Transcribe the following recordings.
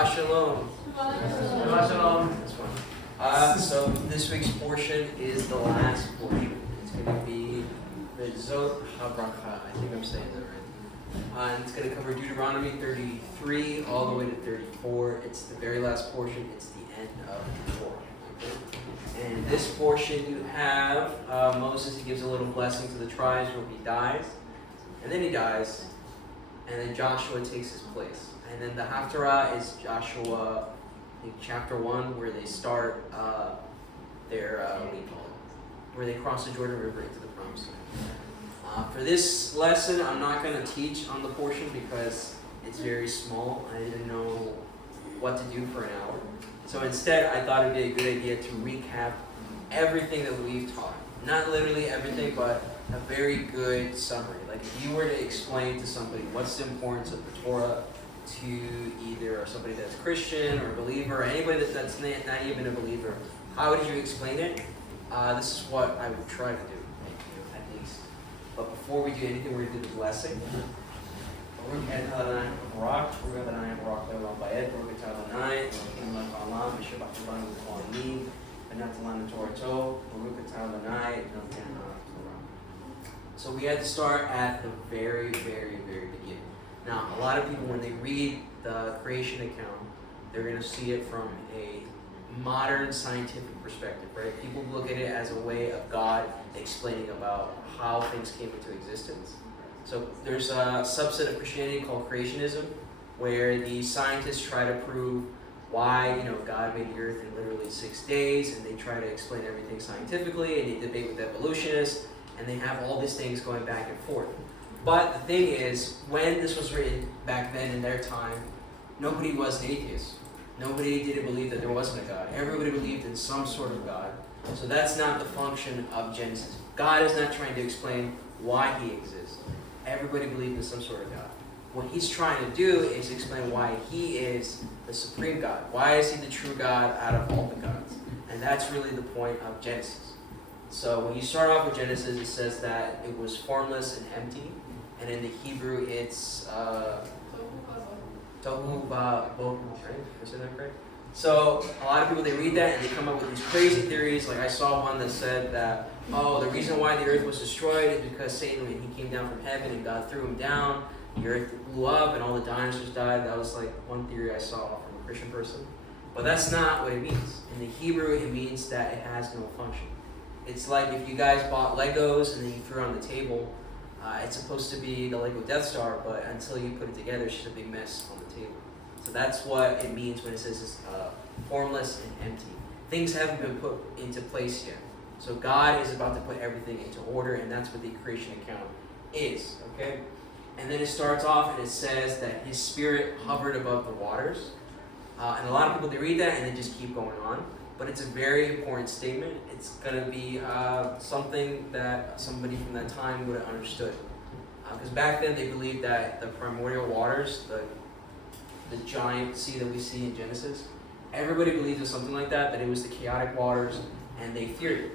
Shabbat Shalom. Shabbat Shalom. That's fun. So this week's portion is the last portion. It's going to be the Zot HaBracha. I think I'm saying that right. And it's going to cover Deuteronomy 33 all the way to 34. It's the very last portion. It's the end of the Torah. Okay? And this portion you have Moses. He gives a little blessing to the tribes where he dies. And then he dies. And then Joshua takes his place. And then the Haftarah is Joshua, I think, chapter 1, where they start their, what do you call it? Where they cross the Jordan River into the Promised Land. For this lesson, I'm not going to teach on the portion because it's very small. I didn't know what to do for an hour. So instead, I thought it would be a good idea to recap everything that we've taught. Not literally everything, but a very good summary. Like if you were to explain to somebody what's the importance of the Torah to either somebody that's Christian or believer, or anybody that's not even a believer, how would you explain it? This is what I would try to do, at least. But before we do anything, we're going to do the blessing. Roca Eterna, Roca Eterna, Roca Eterna, Roca Eterna, Elohim La'olam, V'Shabbat Shalom V'Kohanim, V'Natan Torah Tov, Roca Eterna, Noten HaTorah. So we had to start at the very, very, very beginning. Now, a lot of people, when they read the creation account, they're going to see it from a modern scientific perspective, right? People look at it as a way of God explaining about how things came into existence. So there's a subset of Christianity called creationism, where the scientists try to prove why, God made the earth in literally 6 days, and they try to explain everything scientifically, and they debate with evolutionists, and they have all these things going back and forth. But the thing is, when this was written back then in their time, nobody was an atheist. Nobody didn't believe that there wasn't a God. Everybody believed in some sort of God. So that's not the function of Genesis. God is not trying to explain why he exists. Everybody believed in some sort of God. What he's trying to do is explain why he is the supreme God. Why is he the true God out of all the gods? And that's really the point of Genesis. So when you start off with Genesis, it says that it was formless and empty. And in the Hebrew, it's tohu va'bohu, right? Is that correct? So a lot of people, they read that and they come up with these crazy theories. Like I saw one that said that, the reason why the earth was destroyed is because Satan, when he came down from heaven and God threw him down, the earth blew up and all the dinosaurs died. That was like one theory I saw from a Christian person. But that's not what it means. In the Hebrew, it means that it has no function. It's like if you guys bought Legos and then you threw it on the table. It's supposed to be the Lego Death Star, but until you put it together, it's just a big mess on the table. So that's what it means when it says it's formless and empty. Things haven't been put into place yet. So God is about to put everything into order, and that's what the creation account is, okay? And then it starts off and it says that his spirit hovered above the waters. And a lot of people, they read that and they just keep going on. But it's a very important statement. It's going to be something that somebody from that time would have understood. Because back then they believed that the primordial waters, the giant sea that we see in Genesis, everybody believed in something like that it was the chaotic waters, and they feared it.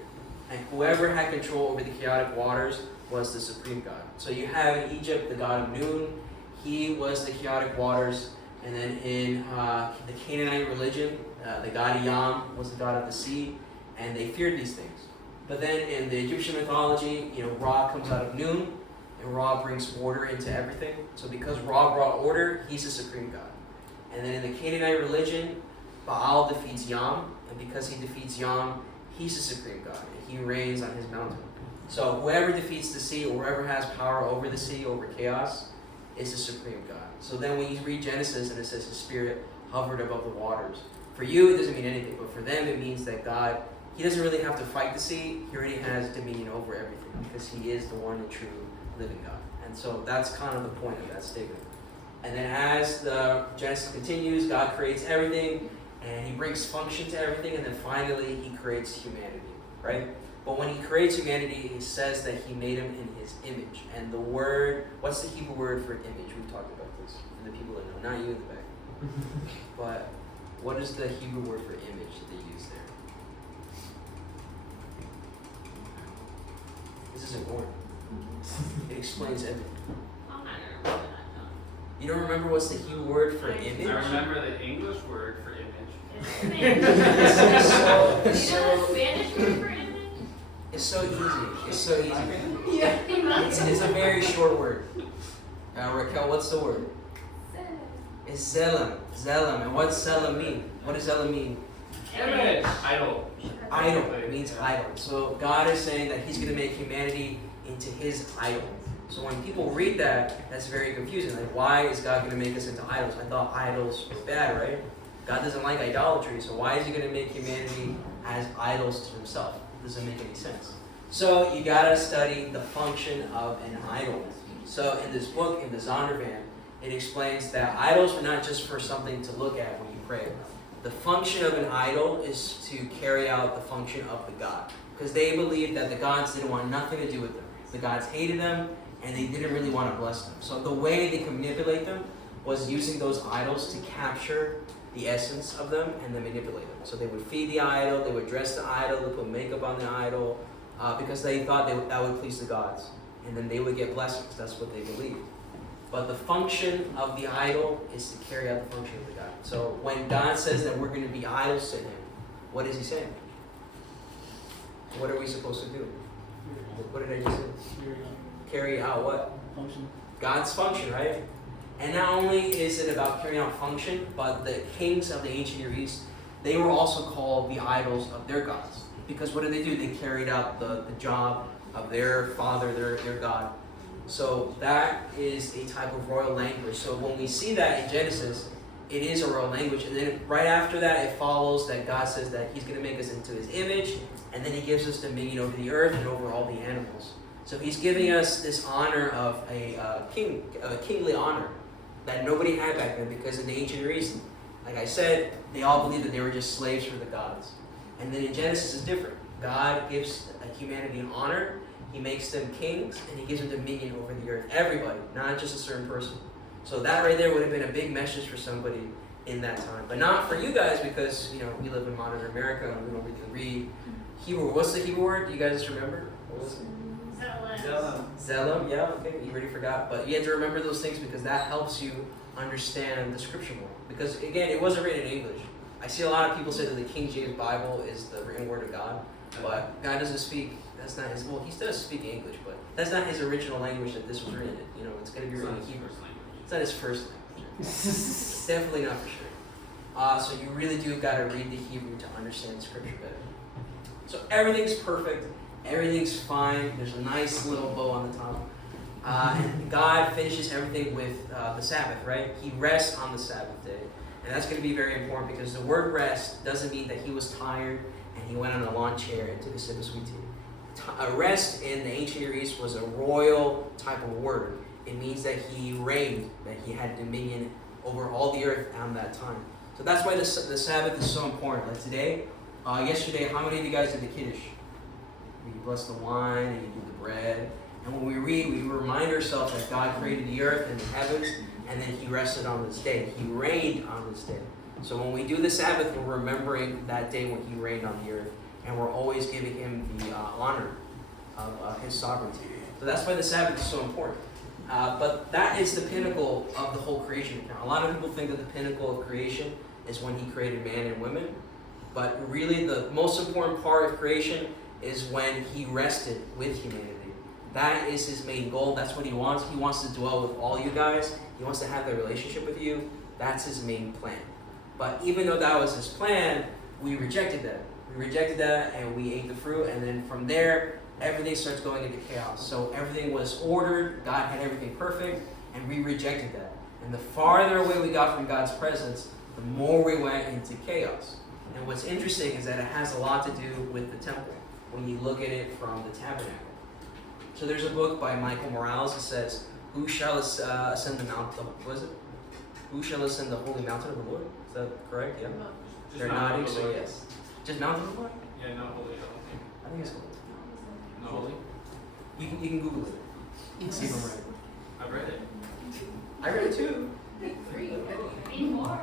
And whoever had control over the chaotic waters was the supreme God. So you have in Egypt the god of Nun. He was the chaotic waters. And then in the Canaanite religion, the god Yam was the god of the sea, and they feared these things. But then in the Egyptian mythology, Ra comes out of Nun, and Ra brings order into everything. So because Ra brought order, he's the supreme god. And then in the Canaanite religion, Baal defeats Yam, and because he defeats Yam, he's the supreme god, and he reigns on his mountain. So whoever defeats the sea, or whoever has power over the sea, over chaos, is the supreme God. So then when you read Genesis and it says his spirit hovered above the waters, for you it doesn't mean anything, but for them it means that God, he doesn't really have to fight the sea. He already has dominion over everything because he is the one and true living God. And so that's kind of the point of that statement. And then as the Genesis continues, God creates everything and he brings function to everything, and then finally he creates humanity, right? But when he creates humanity, he says that he made him in his image. And the word, what's the Hebrew word for image? We've talked about this for the people that know, not you in the back. But what is the Hebrew word for image that they use there? This isn't boring. It explains everything. You don't remember what's the Hebrew word for image? I remember the English word for image. Do you know the Spanish word for image? It's so easy. It's so easy. Yeah. It's a very short word. Raquel, what's the word? It's zelam. Zelam. And what's zelam mean? What does zelam mean? Image. Idol. Idol. It means idol. So God is saying that He's going to make humanity into His idol. So when people read that, that's very confusing. Like, why is God going to make us into idols? I thought idols were bad, right? God doesn't like idolatry, so why is He going to make humanity as idols to Himself? It doesn't make any sense. So you got to study the function of an idol. So in this book, in the Zondervan, it explains that idols are not just for something to look at when you pray. The function of an idol is to carry out the function of the God. Because they believed that the gods didn't want nothing to do with them. The gods hated them, and they didn't really want to bless them. So the way they could manipulate them was using those idols to capture the essence of them and then manipulate them. So they would feed the idol, they would dress the idol, they put makeup on the idol, because they thought that would please the gods. And then they would get blessings. That's what they believed. But the function of the idol is to carry out the function of the God. So when God says that we're going to be idols to Him, what is He saying? What are we supposed to do? What did I just say? Carry out what? Function. God's function, right? And not only is it about carrying out function, but the kings of the ancient Near East, they were also called the idols of their gods. Because what did they do? They carried out the job of their father, their God. So that is a type of royal language. So when we see that in Genesis, it is a royal language. And then right after that, it follows that God says that He's going to make us into His image. And then He gives us dominion over the earth and over all the animals. So He's giving us this honor of a kingly honor that nobody had back then, because in the ancient Near East, like I said, they all believed that they were just slaves for the gods. And then in Genesis, it's different. God gives humanity an honor. He makes them kings, and He gives them dominion over the earth. Everybody, not just a certain person. So that right there would have been a big message for somebody in that time. But not for you guys, because we live in modern America and we can read Hebrew. What's the Hebrew word? Do you guys remember? What was it? Zelam, yeah, okay, you already forgot. But you have to remember those things because that helps you understand the scripture more. Because again, it wasn't written in English. I see a lot of people say that the King James Bible is the written word of God, but God doesn't speak, that's not His, well, He does speak English, but that's not His original language that this was written in. It's going to be written in Hebrew. It's not His first language. It's definitely not for sure. So you really do got to read the Hebrew to understand scripture better. So everything's perfect. Everything's fine. There's a nice little bow on the top. And God finishes everything with the Sabbath, right? He rests on the Sabbath day. And that's going to be very important because the word rest doesn't mean that He was tired and He went on a lawn chair and took a sip of sweet tea. A rest in the ancient Near East was a royal type of word. It means that He reigned, that He had dominion over all the earth on that time. So that's why the Sabbath is so important. Like today, yesterday, how many of you guys did the Kiddush? You bless the wine and you do the bread. And when we read, we remind ourselves that God created the earth and the heavens, and then He rested on this day. He reigned on this day. So when we do the Sabbath, we're remembering that day when He reigned on the earth, and we're always giving Him the honor of His sovereignty. So that's why the Sabbath is so important. But that is the pinnacle of the whole creation account. A lot of people think that the pinnacle of creation is when He created man and women, but really the most important part of creation is when He rested with humanity. That is His main goal. That's what He wants. He wants to dwell with all you guys. He wants to have a relationship with you. That's His main plan. But even though that was His plan, we rejected that. We rejected that and we ate the fruit. And then from there, everything starts going into chaos. So everything was ordered. God had everything perfect. And we rejected that. And the farther away we got from God's presence, the more we went into chaos. And what's interesting is that it has a lot to do with the temple when you look at it from the tabernacle. So there's a book by Michael Morales that says, "Who shall ascend the mount? What is it? Who shall ascend the holy mountain of the Lord?" Is that correct? Yeah. They're nodding, so yes. Just mountain of the Lord? Yeah, not holy. I I think it's holy. Not holy. You can Google it. You can see if I'm right. I've read it. I read it too. Need more.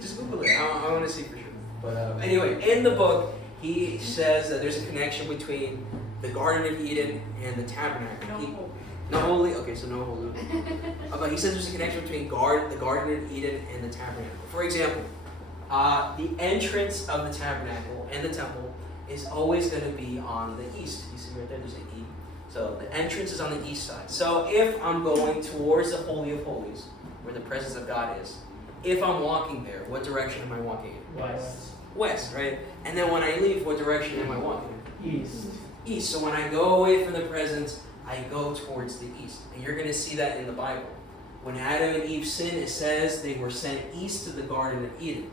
Just Google it. I want to see for sure. But anyway, in the book, he says that there's a connection between the Garden of Eden and the tabernacle. No holy. Okay, so no holy. But he says there's a connection between the Garden of Eden and the tabernacle. For example, the entrance of the tabernacle and the temple is always going to be on the east. You see right there, there's an E. So the entrance is on the east side. So if I'm going towards the Holy of Holies, where the presence of God is, if I'm walking there, what direction am I walking in? West. West, right? And then when I leave, what direction am I walking in? East. East. So when I go away from the presence, I go towards the east. And you're going to see that in the Bible. When Adam and Eve sinned, it says they were sent east to the Garden of Eden.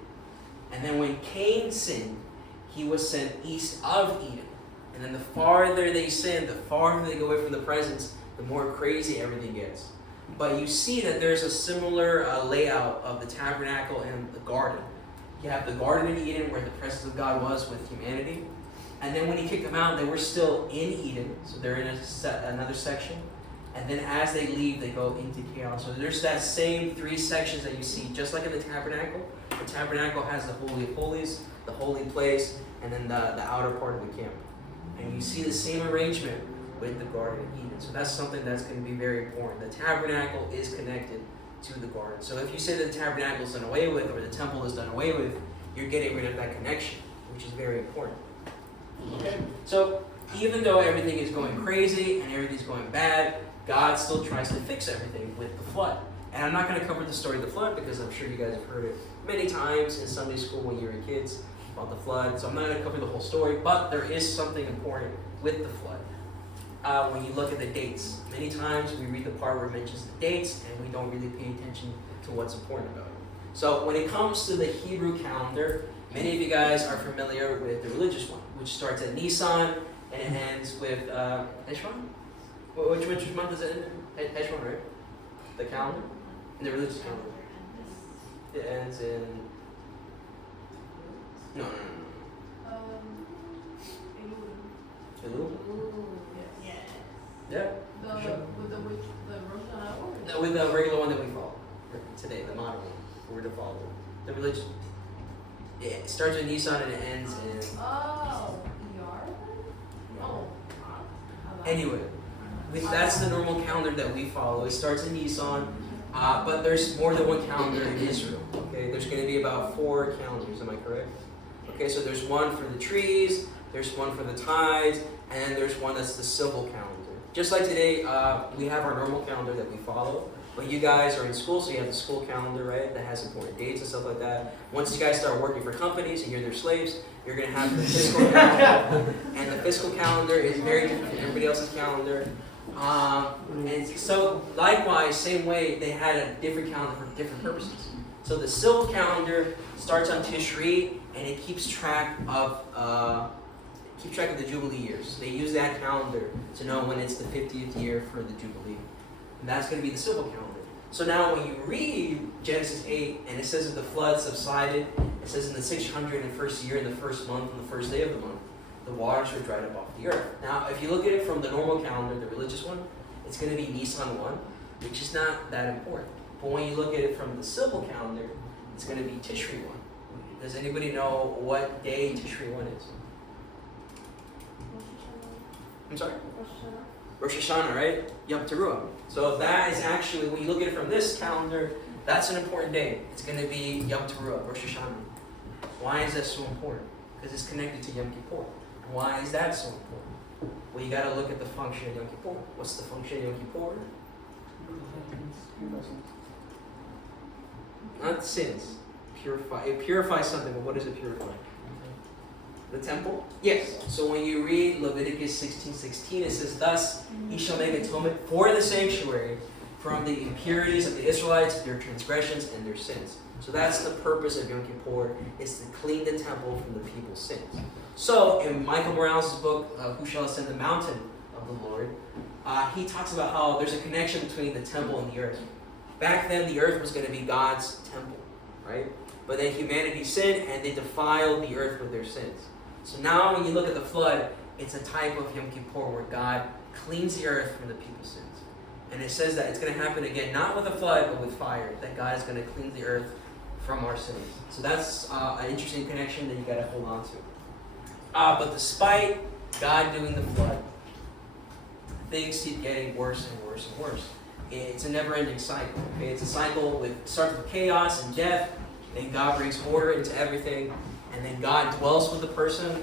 And then when Cain sinned, he was sent east of Eden. And then the farther they sin, the farther they go away from the presence, the more crazy everything gets. But you see that there's a similar layout of the tabernacle and the garden. You have the Garden of Eden where the presence of God was with humanity. And then when he kicked them out, they were still in Eden. So they're in another section. And then as they leave, they go into chaos. So there's that same three sections that you see, just like in the tabernacle. The tabernacle has the Holy of Holies, the holy place, and then the outer part of the camp. And you see the same arrangement with the Garden of Eden. So that's something that's going to be very important. The tabernacle is connected to the garden. So if you say that the tabernacle is done away with, or the temple is done away with, you're getting rid of that connection, which is very important. Okay? So even though everything is going crazy and everything's going bad, God still tries to fix everything with the flood. And I'm not going to cover the story of the flood because I'm sure you guys have heard it many times in Sunday school when you were kids about the flood. So I'm not going to cover the whole story, but there is something important with the flood. When you look at the dates, many times we read the part where it mentions the dates and we don't really pay attention to what's important about it. So when it comes to the Hebrew calendar, many of you guys are familiar with the religious one, which starts at Nisan and it ends with Heshvan? Which month is it in? Heshvan, right? The calendar? In the religious calendar. It ends in... No. Elul? Yes. Yeah. With the Rosh Hashanah? No, with the regular one that we follow today, the modern one. We're to follow the religious. It starts with Nisan and it ends in. Oh, Yar? Oh. Anyway, that's the normal calendar that we follow. It starts in Nisan, but there's more than one calendar in Israel. Okay, there's going to be about 4 calendars. Am I correct? Okay, so there's one for the trees, there's one for the tides, and then there's one that's the civil calendar. Just like today, we have our normal calendar that we follow. But you guys are in school, so you have the school calendar, right? That has important dates and stuff like that. Once you guys start working for companies and you're their slaves, you're going to have the fiscal calendar. And the fiscal calendar is very different from everybody else's calendar. And so, likewise, same way, they had a different calendar for different purposes. So the civil calendar starts on Tishri, and it keeps track of the Jubilee years. They use that calendar to know when it's the 50th year for the Jubilee. And that's going to be the civil calendar. So now when you read Genesis 8, and it says that the flood subsided, it says in the 601st year, in the first month, on the first day of the month, the waters were dried up off the earth. Now, if you look at it from the normal calendar, the religious one, it's going to be Nisan 1, which is not that important. But when you look at it from the civil calendar, it's going to be Tishri 1. Does anybody know what day Tishri 1 is? I'm sorry? Rosh Hashanah, right? Yom Teruah. So that is actually, when you look at it from this calendar, that's an important day. It's going to be Yom Teruah, Rosh Hashanah. Why is that so important? Because it's connected to Yom Kippur. Why is that so important? Well, you got to look at the function of Yom Kippur. What's the function of Yom Kippur? Not sins. Purify. It purifies something, but what does it purify? The temple? Yes. So when you read Leviticus 16:16, it says, "Thus he shall make atonement for the sanctuary from the impurities of the Israelites, their transgressions, and their sins." So that's the purpose of Yom Kippur, is to clean the temple from the people's sins. So in Michael Morales' book, Who Shall Ascend the Mountain of the Lord, he talks about how there's a connection between the temple and the earth. Back then, the earth was going to be God's temple, right? But then humanity sinned, and they defiled the earth with their sins. So now when you look at the flood, it's a type of Yom Kippur where God cleans the earth from the people's sins. And it says that it's going to happen again, not with a flood, but with fire, that God is going to clean the earth from our sins. So that's an interesting connection that you got to hold on to. But despite God doing the flood, things keep getting worse and worse and worse. It's a never-ending cycle. Okay? It's a cycle with starts with chaos and death, then God brings order into everything, and then God dwells with the person,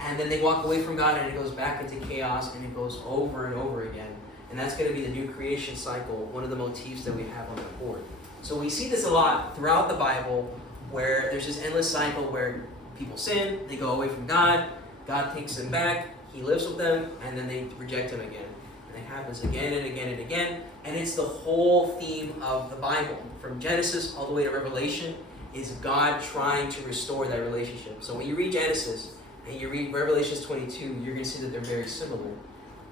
and then they walk away from God, and it goes back into chaos, and it goes over and over again. And that's going to be the new creation cycle, one of the motifs that we have on the board. So we see this a lot throughout the Bible, where there's this endless cycle where people sin, they go away from God, God takes them back, He lives with them, and then they reject Him again. And it happens again and again and again. And it's the whole theme of the Bible. From Genesis all the way to Revelation is God trying to restore that relationship. So when you read Genesis and you read Revelation 22, you're going to see that they're very similar.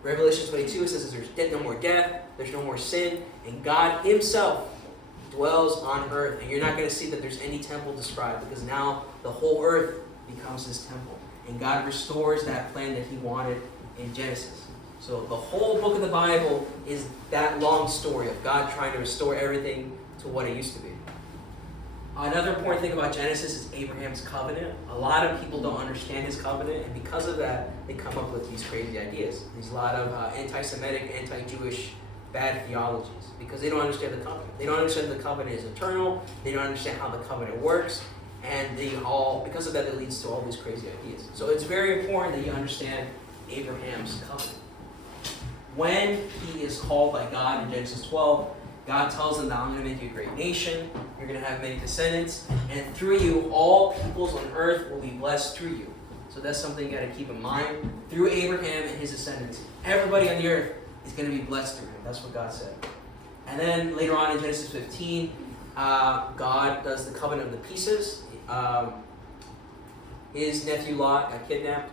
Revelation 22 says there's no more death, there's no more sin, and God Himself dwells on earth. And you're not going to see that there's any temple described, because now the whole earth becomes His temple. And God restores that plan that He wanted in Genesis. So the whole book of the Bible is that long story of God trying to restore everything to what it used to be. Another important thing about Genesis is Abraham's covenant. A lot of people don't understand his covenant, and because of that, they come up with these crazy ideas. There's a lot of anti-Semitic, anti-Jewish bad theologies, because they don't understand the covenant. They don't understand the covenant is eternal. They don't understand how the covenant works. And because of that, it leads to all these crazy ideas. So it's very important that you understand Abraham's covenant. When he is called by God in Genesis 12, God tells him that I'm going to make you a great nation, you're going to have many descendants, and through you, all peoples on earth will be blessed through you. So that's something you got to keep in mind. Through Abraham and his descendants, everybody on the earth is going to be blessed through him. That's what God said. And then later on in Genesis 15, God does the covenant of the pieces. His nephew Lot got kidnapped.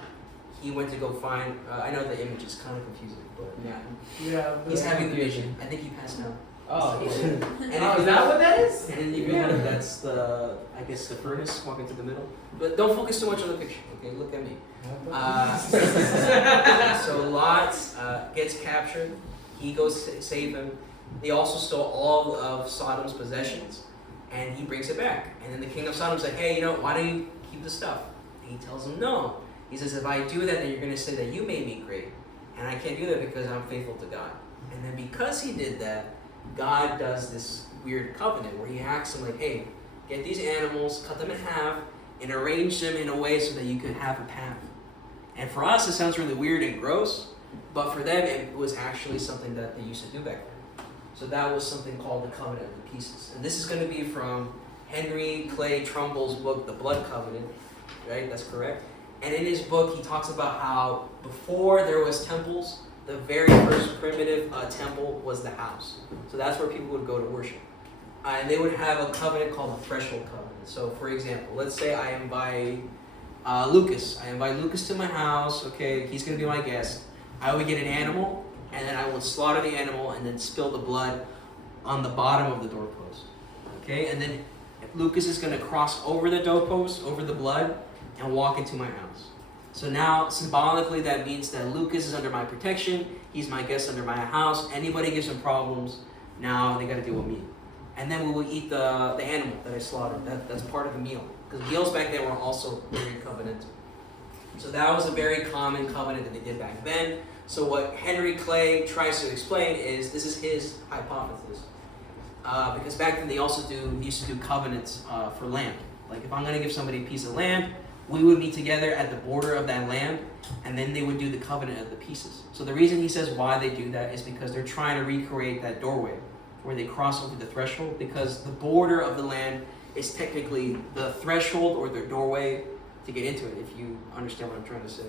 He went to go find, I know the image is kind of confusing, but Yeah. he's having the vision. I think he passed out. Oh. And Is that what that is? And then you realize that's the furnace walking through the middle. But don't focus too much on the picture, okay? Look at me. So Lot gets captured. He goes to save him. They also stole all of Sodom's possessions, and he brings it back. And then the king of Sodom's like, hey, why don't you keep the stuff? And he tells him no. He says, if I do that, then you're going to say that you made me great. And I can't do that because I'm faithful to God. And then because he did that, God does this weird covenant where he asks him, like, hey, get these animals, cut them in half, and arrange them in a way so that you can have a path. And for us, it sounds really weird and gross, but for them, it was actually something that they used to do back then. So that was something called the Covenant of the Pieces. And this is going to be from Henry Clay Trumbull's book, The Blood Covenant, right? That's correct. And in his book, he talks about how before there was temples, the very first primitive temple was the house. So that's where people would go to worship. And they would have a covenant called the threshold covenant. So for example, let's say I invite Lucas. I invite Lucas to my house. Okay, he's going to be my guest. I would get an animal, and then I would slaughter the animal and then spill the blood on the bottom of the doorpost. Okay, and then Lucas is going to cross over the doorpost, over the blood, and walk into my house. So now, symbolically, that means that Lucas is under my protection. He's my guest under my house. Anybody gives him problems, now they got to deal with me. And then we will eat the animal that I slaughtered. That's part of the meal. Because meals back then were also very covenantal. So that was a very common covenant that they did back then. So what Henry Clay tries to explain is, this is his hypothesis. Because back then they used to do covenants for land. Like if I'm going to give somebody a piece of land, we would meet together at the border of that land, and then they would do the covenant of the pieces. So the reason he says why they do that is because they're trying to recreate that doorway where they cross over the threshold, because the border of the land is technically the threshold or the doorway to get into it, if you understand what I'm trying to say.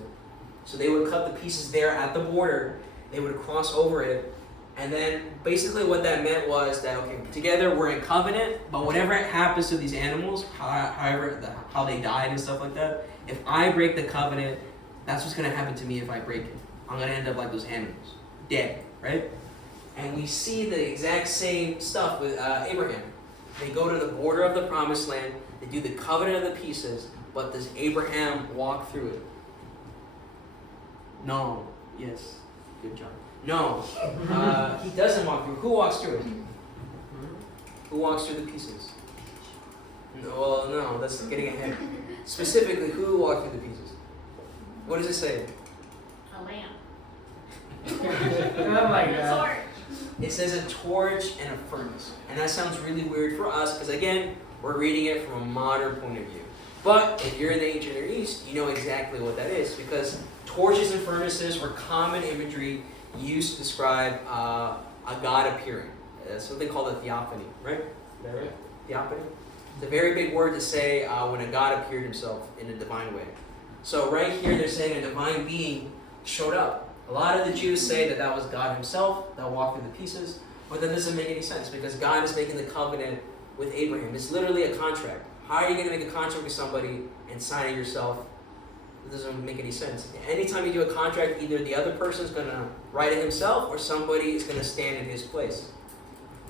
So they would cut the pieces there at the border, they would cross over it, and then basically what that meant was that, okay, together we're in covenant, but whatever happens to these animals, how they died and stuff like that, if I break the covenant, that's what's going to happen to me if I break it. I'm going to end up like those animals, dead, right? And we see the exact same stuff with Abraham. They go to the border of the promised land, they do the covenant of the pieces, but does Abraham walk through it? No. Yes. Good job. No. He doesn't walk through. Who walks through it? Who walks through the pieces? No, that's getting ahead. Specifically, who walked through the pieces? What does it say? A lamb. Oh my god. Sorry. It says a torch and a furnace. And that sounds really weird for us because, again, we're reading it from a modern point of view. But if you're in the ancient Near East, you know exactly what that is because torches and furnaces were common imagery used to describe a god appearing. Something called a theophany, right? Is that right? Theophany? It's a very big word to say when a god appeared himself in a divine way. So right here they're saying a divine being showed up. A lot of the Jews say that that was God himself that walked through the pieces, but that doesn't make any sense because God is making the covenant with Abraham. It's literally a contract. How are you going to make a contract with somebody and sign it yourself? It doesn't make any sense. Anytime you do a contract, either the other person is going to write it himself or somebody is going to stand in his place.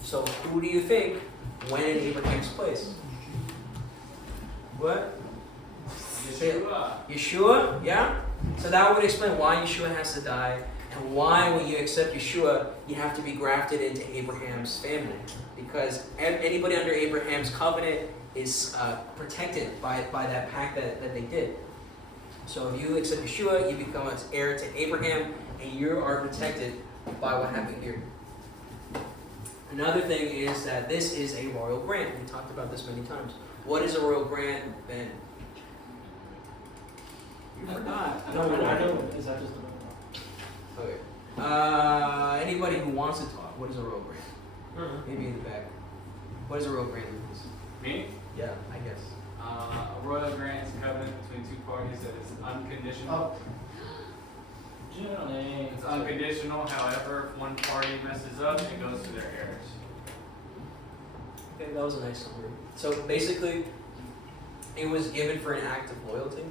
So who do you think went in Abraham's place? What? Yeshua. Yeshua? Yeah? So that would explain why Yeshua has to die and why when you accept Yeshua, you have to be grafted into Abraham's family. Because anybody under Abraham's covenant is protected by that pact that they did. So if you accept Yeshua, you become an heir to Abraham and you are protected by what happened here. Another thing is that this is a royal grant. We talked about this many times. What is a royal grant, Ben? You forgot. No, I don't. Is that just the Okay. Anybody who wants to talk, what is a royal grant? Maybe in the back. What is a royal grant? Me? Yeah, I guess. A royal grant is a covenant between two parties that is unconditional. Generally. It's unconditional, however, if one party messes up, it goes to their heirs. Okay, that was a nice summary. So basically, it was given for an act of loyalty.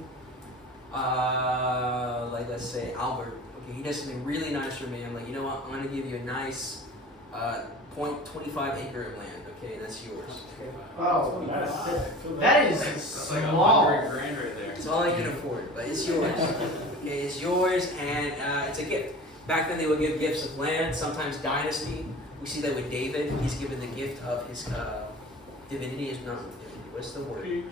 Like let's say Albert. Okay, he does something really nice for me. I'm like, you know what? I'm gonna give you a nice 0.25 acre of land. Okay, that's yours. Okay. Oh, that is That's like small. $100 grand right there. It's all I can afford, but it's yours. Okay, it's yours, and it's a gift. Back then, they would give gifts of land, sometimes dynasty. We see that with David. He's given the gift of his divinity. Is not divinity. What's the word?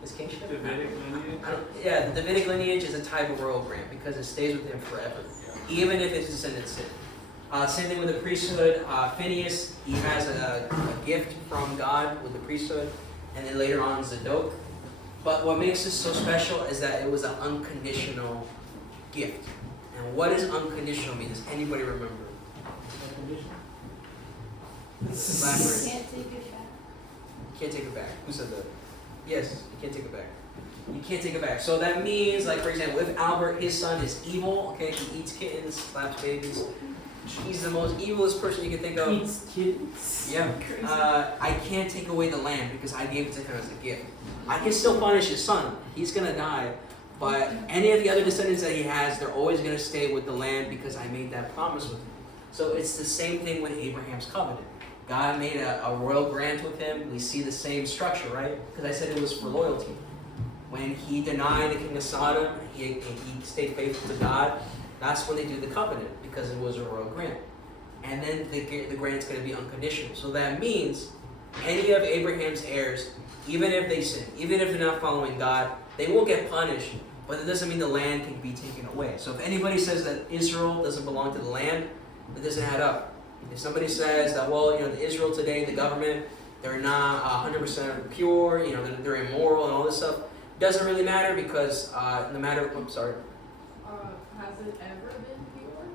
His kingship. Davidic lineage. Yeah, the Davidic lineage is a type of royal grant because it stays with him forever, even if his descendants sin. Same thing with the priesthood. Phineas, he has a gift from God with the priesthood, and then later on Zadok. But what makes this so special is that it was an unconditional gift. And what does unconditional mean? Does anybody remember? Elaborate. Can't take it back. Can't take it back. Who said that? Yes, you can't take it back. You can't take it back. So that means, like for example, if Albert, his son is evil, okay, he eats kittens, slaps babies. He's the most evilest person you can think of. Eats kids. Yeah. I can't take away the land because I gave it to him as a gift. I can still punish his son. He's gonna die. But any of the other descendants that he has, they're always gonna stay with the land because I made that promise with him. So it's the same thing with Abraham's covenant. God made a royal grant with him. We see the same structure, right? Because I said it was for loyalty. When he denied the king of Sodom, he stayed faithful to God. That's when they do the covenant because it was a royal grant. And then the grant's going to be unconditional. So that means any of Abraham's heirs, even if they sin, even if they're not following God, they will get punished. But it doesn't mean the land can be taken away. So if anybody says that Israel doesn't belong to the land, it doesn't add up. If somebody says that, well, the Israel today, the government, they're not 100% pure, they're immoral and all this stuff, it doesn't really matter because no matter, I'm sorry. Has it ever been pure?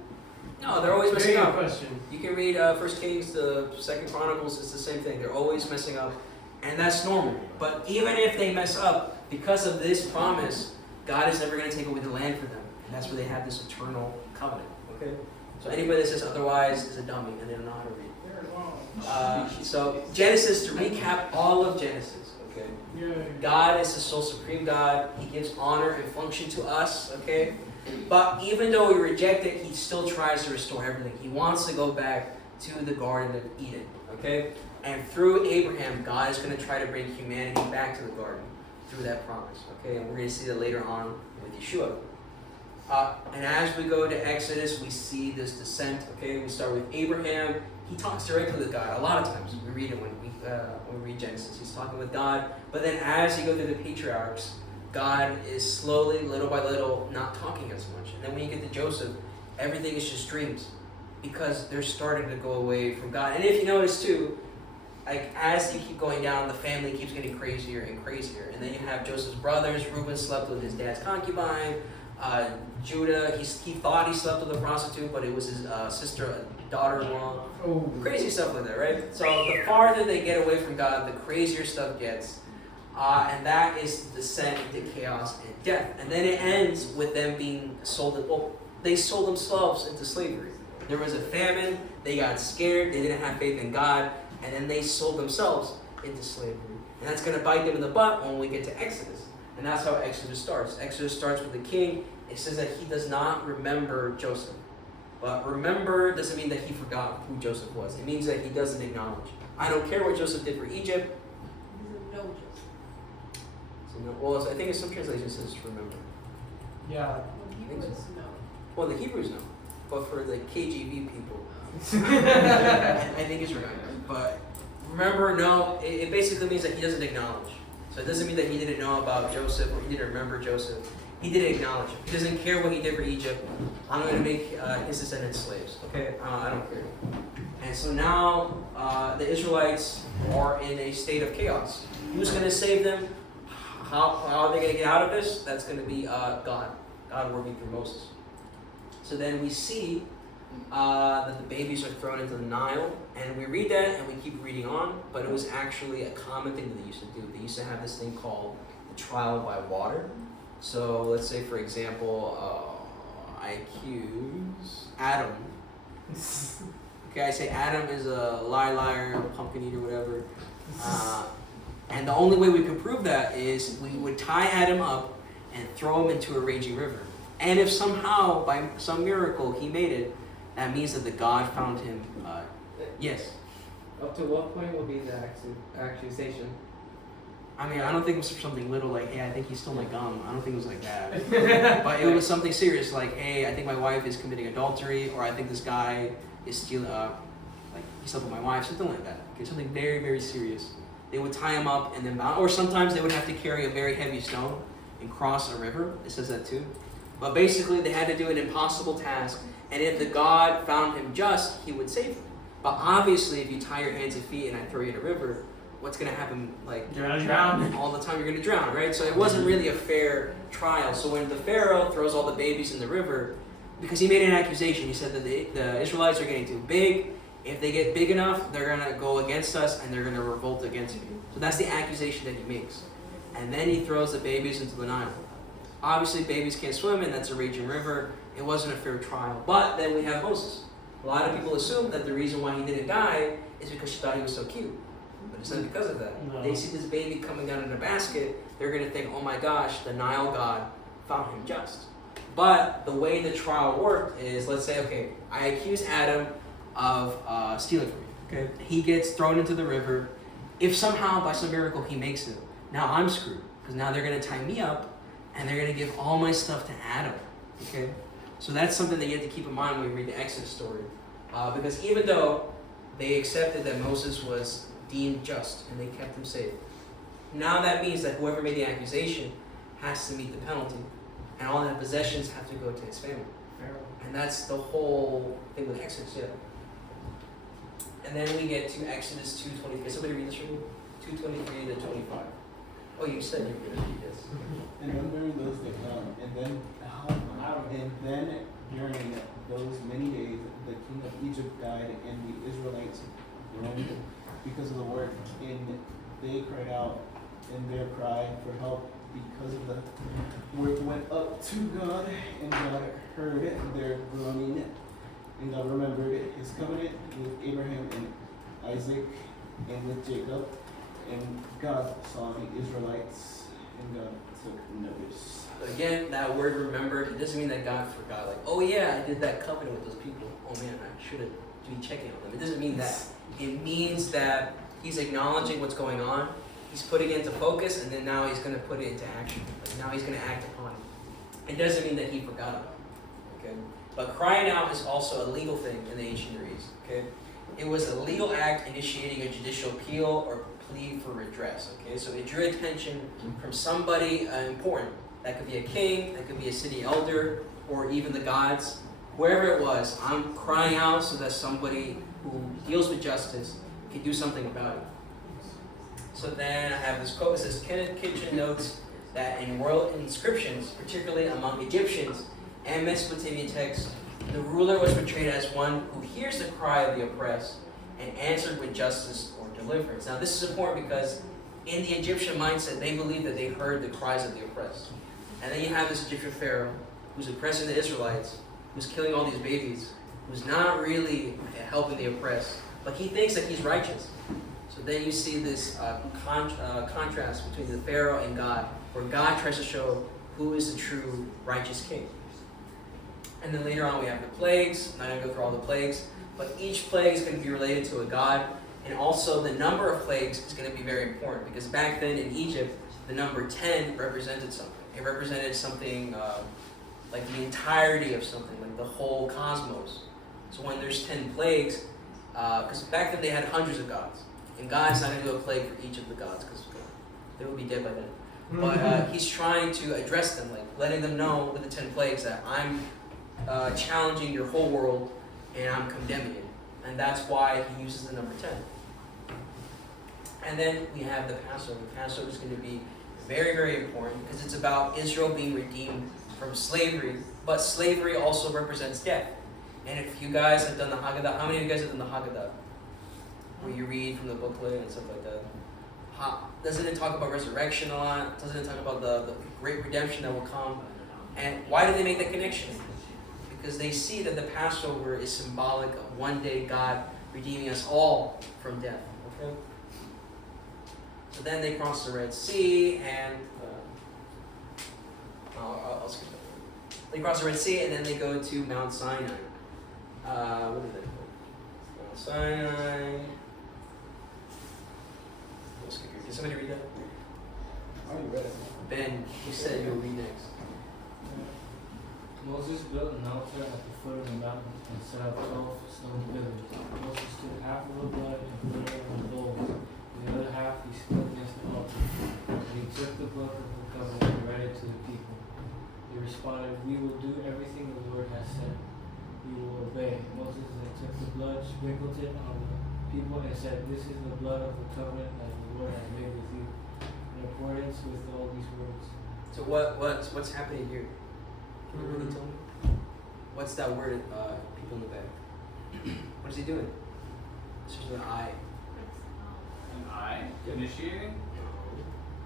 No, they're always messing Very good up. question. You can read 1 Kings to 2 Chronicles, it's the same thing. They're always messing up, and that's normal. But even if they mess up, because of this promise, God is never going to take away the land for them. And that's where they have this eternal covenant, okay? So anybody that says otherwise is a dummy, and they don't know how to read. So Genesis, to recap all of Genesis, okay? God is the sole supreme God. He gives honor and function to us, okay? But even though we reject it, he still tries to restore everything. He wants to go back to the Garden of Eden, okay? And through Abraham, God is going to try to bring humanity back to the garden through that promise, okay? And we're going to see that later on with Yeshua. And as we go to Exodus, we see this descent, okay? We start with Abraham. He talks directly with God. A lot of times we read it when we read Genesis. He's talking with God. But then as you go through the patriarchs, God is slowly, little by little, not talking as much. And then when you get to Joseph, everything is just dreams because they're starting to go away from God. And if you notice too, like as you keep going down, the family keeps getting crazier and crazier. And then you have Joseph's brothers. Reuben slept with his dad's concubine. Judah, he thought he slept with a prostitute, but it was his sister, daughter-in-law. Oh. Crazy stuff like that, right? So the farther they get away from God, the crazier stuff gets. And that is the descent into chaos and death. And then it ends with them being sold. Well, they sold themselves into slavery. There was a famine. They got scared. They didn't have faith in God. And then they sold themselves into slavery. And that's going to bite them in the butt when we get to Exodus. And that's how Exodus starts. Exodus starts with the king. It says that he does not remember Joseph. But remember doesn't mean that he forgot who Joseph was. It means that he doesn't acknowledge. I don't care what Joseph did for Egypt. He doesn't know Joseph. So no, well, I think in some translations it says remember. Yeah. Well, he would know. Well, the Hebrews know. But for the KJV people, I think it's remember. But remember, no, it basically means that he doesn't acknowledge. So it doesn't mean that he didn't know about Joseph or he didn't remember Joseph. He didn't acknowledge him. He doesn't care what he did for Egypt. I'm going to make his descendants slaves. Okay? I don't care. And so now the Israelites are in a state of chaos. Who's going to save them? How are they going to get out of this? That's going to be God. God working through Moses. So then we see that the babies are thrown into the Nile, and we read that and we keep reading on, but it was actually a common thing that they used to do. They used to have this thing called the trial by water. So let's say, for example, I accuse Adam. Okay, I say Adam is a liar, pumpkin eater, whatever. And the only way we can prove that is we would tie Adam up and throw him into a raging river. And if somehow, by some miracle, he made it, that means that the God found him. Yes. Up to what point will be the accusation? I mean, I don't think it was something little like, hey, I think he stole my gum. I don't think it was like that. But it was something serious like, hey, I think my wife is committing adultery, or I think this guy is stealing, like, he slept with my wife, something like that. Okay, something very, very serious. They would tie him up and then bound, or sometimes they would have to carry a very heavy stone and cross a river. It says that too. But basically, they had to do an impossible task, and if the God found him just, he would save him. But obviously, if you tie your hands and feet and I throw you in a river, what's going to happen? Like, You're gonna drown. all the time you're going to drown, right? So it wasn't really a fair trial. So when the Pharaoh throws all the babies in the river, because he made an accusation, he said that the Israelites are getting too big. If they get big enough, they're going to go against us and they're going to revolt against me. So that's the accusation that he makes. And then he throws the babies into the Nile. Obviously, babies can't swim, and that's a raging river. It wasn't a fair trial. But then we have Moses. A lot of people assume that the reason why he didn't die is because she thought he was so cute. But it's not because of that. No. They see this baby coming down in a basket, they're going to think, oh my gosh, the Nile God found him just. But the way the trial worked is, let's say, okay, I accuse Adam of stealing from me. Okay, he gets thrown into the river. If somehow, by some miracle, he makes it, now I'm screwed. Because now they're going to tie me up, and they're going to give all my stuff to Adam. Okay? So that's something that you have to keep in mind when you read the Exodus story. Because even though they accepted that Moses was deemed just and they kept him safe, now that means that whoever made the accusation has to meet the penalty. And all the possessions have to go to his family. And that's the whole thing with Exodus, yeah. And then we get to Exodus 2:23. Somebody read this for me? 2:23 to 25. Oh, you said you were going to read this. And then during those days, during those many days, the king of Egypt died, and the Israelites groaned because of the work, and they cried out, and their cry for help because of the work went up to God, and God heard their groaning, and God remembered his covenant with Abraham and Isaac and with Jacob, and God saw the Israelites, and God took notice. But again, that word remembered, it doesn't mean that God forgot, like, oh yeah, I did that covenant with those people. Oh man, I should have been checking on them. It doesn't mean that. It means that he's acknowledging what's going on, he's putting it into focus, and then now he's going to put it into action. Like now he's going to act upon it. It doesn't mean that he forgot about it. Okay? But crying out is also a legal thing in the ancient Near East. Okay? It was a legal act initiating a judicial appeal or plea for redress. Okay? So it drew attention from somebody important. That could be a king, that could be a city elder, or even the gods. whoever it was, I'm crying out so that somebody who deals with justice can do something about it. So then I have this quote. It says, Kenneth Kitchen notes that in royal inscriptions, particularly among Egyptians and Mesopotamian texts, the ruler was portrayed as one who hears the cry of the oppressed and answered with justice or deliverance. Now this is important because in the Egyptian mindset, they believed that they heard the cries of the oppressed. And then you have this Egyptian pharaoh who's oppressing the Israelites, who's killing all these babies, who's not really helping the oppressed, but he thinks that he's righteous. So then you see this contrast between the Pharaoh and God, where God tries to show who is the true righteous king. And then later on we have the plagues. I'm not going to go through all the plagues, but each plague is going to be related to a god. And also the number of plagues is going to be very important, because back then in Egypt, the number 10 represented something. It represented something like the entirety of something, like the whole cosmos. So when there's 10 plagues, because back then they had hundreds of gods. And God's not going to do a plague for each of the gods, because they will be dead by then. But he's trying to address them, like letting them know with the 10 plagues that I'm challenging your whole world and I'm condemning it. And that's why he uses the number 10. And then we have the Passover. The Passover is going to be very, very important because it's about Israel being redeemed from slavery. But slavery also represents death. And if you guys have done the Haggadah, how many of you guys have done the Haggadah? Where you read from the booklet and stuff like that. Doesn't it talk about resurrection a lot? Doesn't it talk about the great redemption that will come? And why do they make that connection? Because they see that the Passover is symbolic of one day God redeeming us all from death. Okay? So then they cross the Red Sea, and I'll skip that. They cross the Red Sea, and then they go to Mount Sinai. What is it? Mount Sinai. Did somebody read that? I already read it. Ben, you said you'll read next. Moses built an altar at the foot of the mountain and set up 12 stone pillars. Moses took half of the blood and put it in the bowls. The other half he spilled against the altar. And he took the book of the covenant and read it to the people. They responded, "We will do everything the Lord has said. We will obey." Moses then took the blood, sprinkled it on the people, and said, "This is the blood of the covenant that the Lord has made with you, in accordance with all these words." So what's happening here? Can you really tell me? What's that word, people in the back? What is he doing? It's just an eye. An eye? Initiating?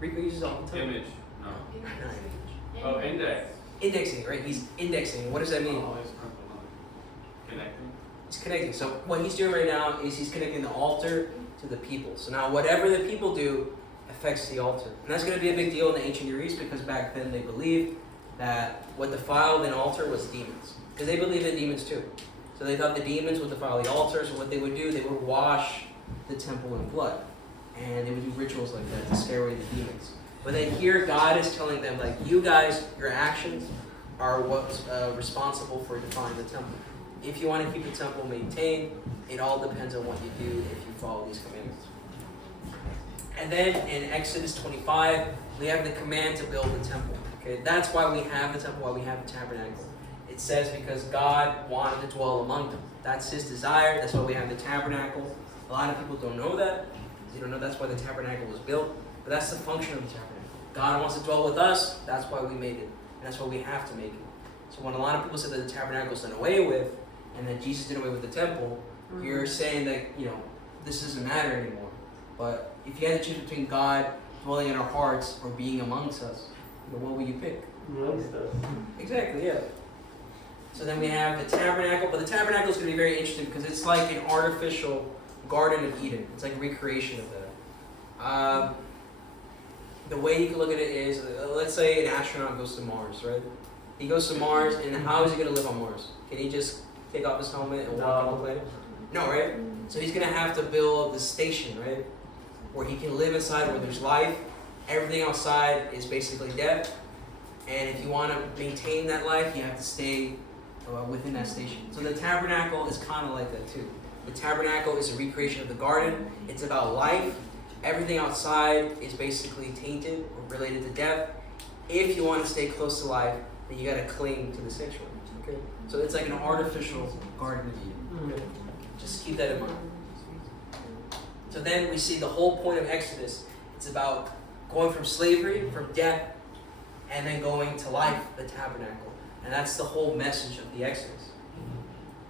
Rico uses it all the time. Image? No. Not image. Oh, index. Indexing, right? He's indexing. What does that mean? Connecting. He's connecting. So what he's doing right now is he's connecting the altar to the people. So now whatever the people do affects the altar. And that's going to be a big deal in the ancient Near East, because back then they believed that what defiled an altar was demons. Because they believed in demons too. So they thought the demons would defile the altar, so what they would do, they would wash the temple in blood. And they would do rituals like that to scare away the demons. But then here God is telling them, like, you guys, your actions are what's responsible for defiling the temple. If you want to keep the temple maintained, it all depends on what you do if you follow these commandments. And then in Exodus 25, we have the command to build the temple. Okay, that's why we have the temple, why we have the tabernacle. It says because God wanted to dwell among them. That's his desire. That's why we have the tabernacle. A lot of people don't know that. You don't know that's why the tabernacle was built. But that's the function of the tabernacle. God wants to dwell with us. That's why we made it. And that's why we have to make it. So when a lot of people say that the tabernacle is done away with, and that Jesus did away with the temple, you're saying that, this doesn't matter anymore. But if you had to choose between God dwelling in our hearts or being amongst us, what will you pick? Amongst us. Exactly, yeah. So then we have the tabernacle, but the tabernacle is going to be very interesting because it's like an artificial Garden of Eden. It's like a recreation of that. The way you can look at it is, let's say an astronaut goes to Mars, right? He goes to Mars, and how is he going to live on Mars? Can he just take off his helmet and walk on the planet? No, right? So he's going to have to build the station, right? Where he can live inside, where there's life. Everything outside is basically death. And if you want to maintain that life, you have to stay within that station. So the tabernacle is kind of like that too. The tabernacle is a recreation of the garden. It's about life. Everything outside is basically tainted or related to death. If you want to stay close to life, then you got to cling to the sanctuary. Okay? So it's like an artificial Garden of Eden. Just keep that in mind. So then we see the whole point of Exodus. It's about going from slavery, from death, and then going to life, the tabernacle. And that's the whole message of the Exodus.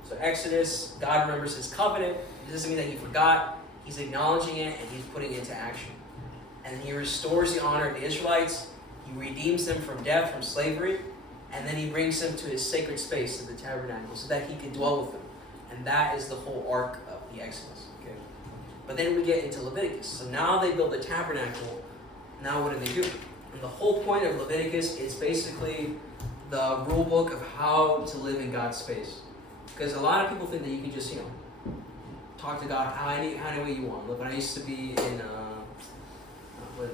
So Exodus, God remembers his covenant. It doesn't mean that he forgot. He's acknowledging it and he's putting it into action. And he restores the honor of the Israelites. He redeems them from death, from slavery. And then he brings them to his sacred space of the tabernacle so that he can dwell with them. And that is the whole arc of the Exodus. Okay? But then we get into Leviticus. So now they build the tabernacle. Now what do? And the whole point of Leviticus is basically the rule book of how to live in God's space. Because a lot of people think that you can just, talk to God any way you want. Look, when I used to be in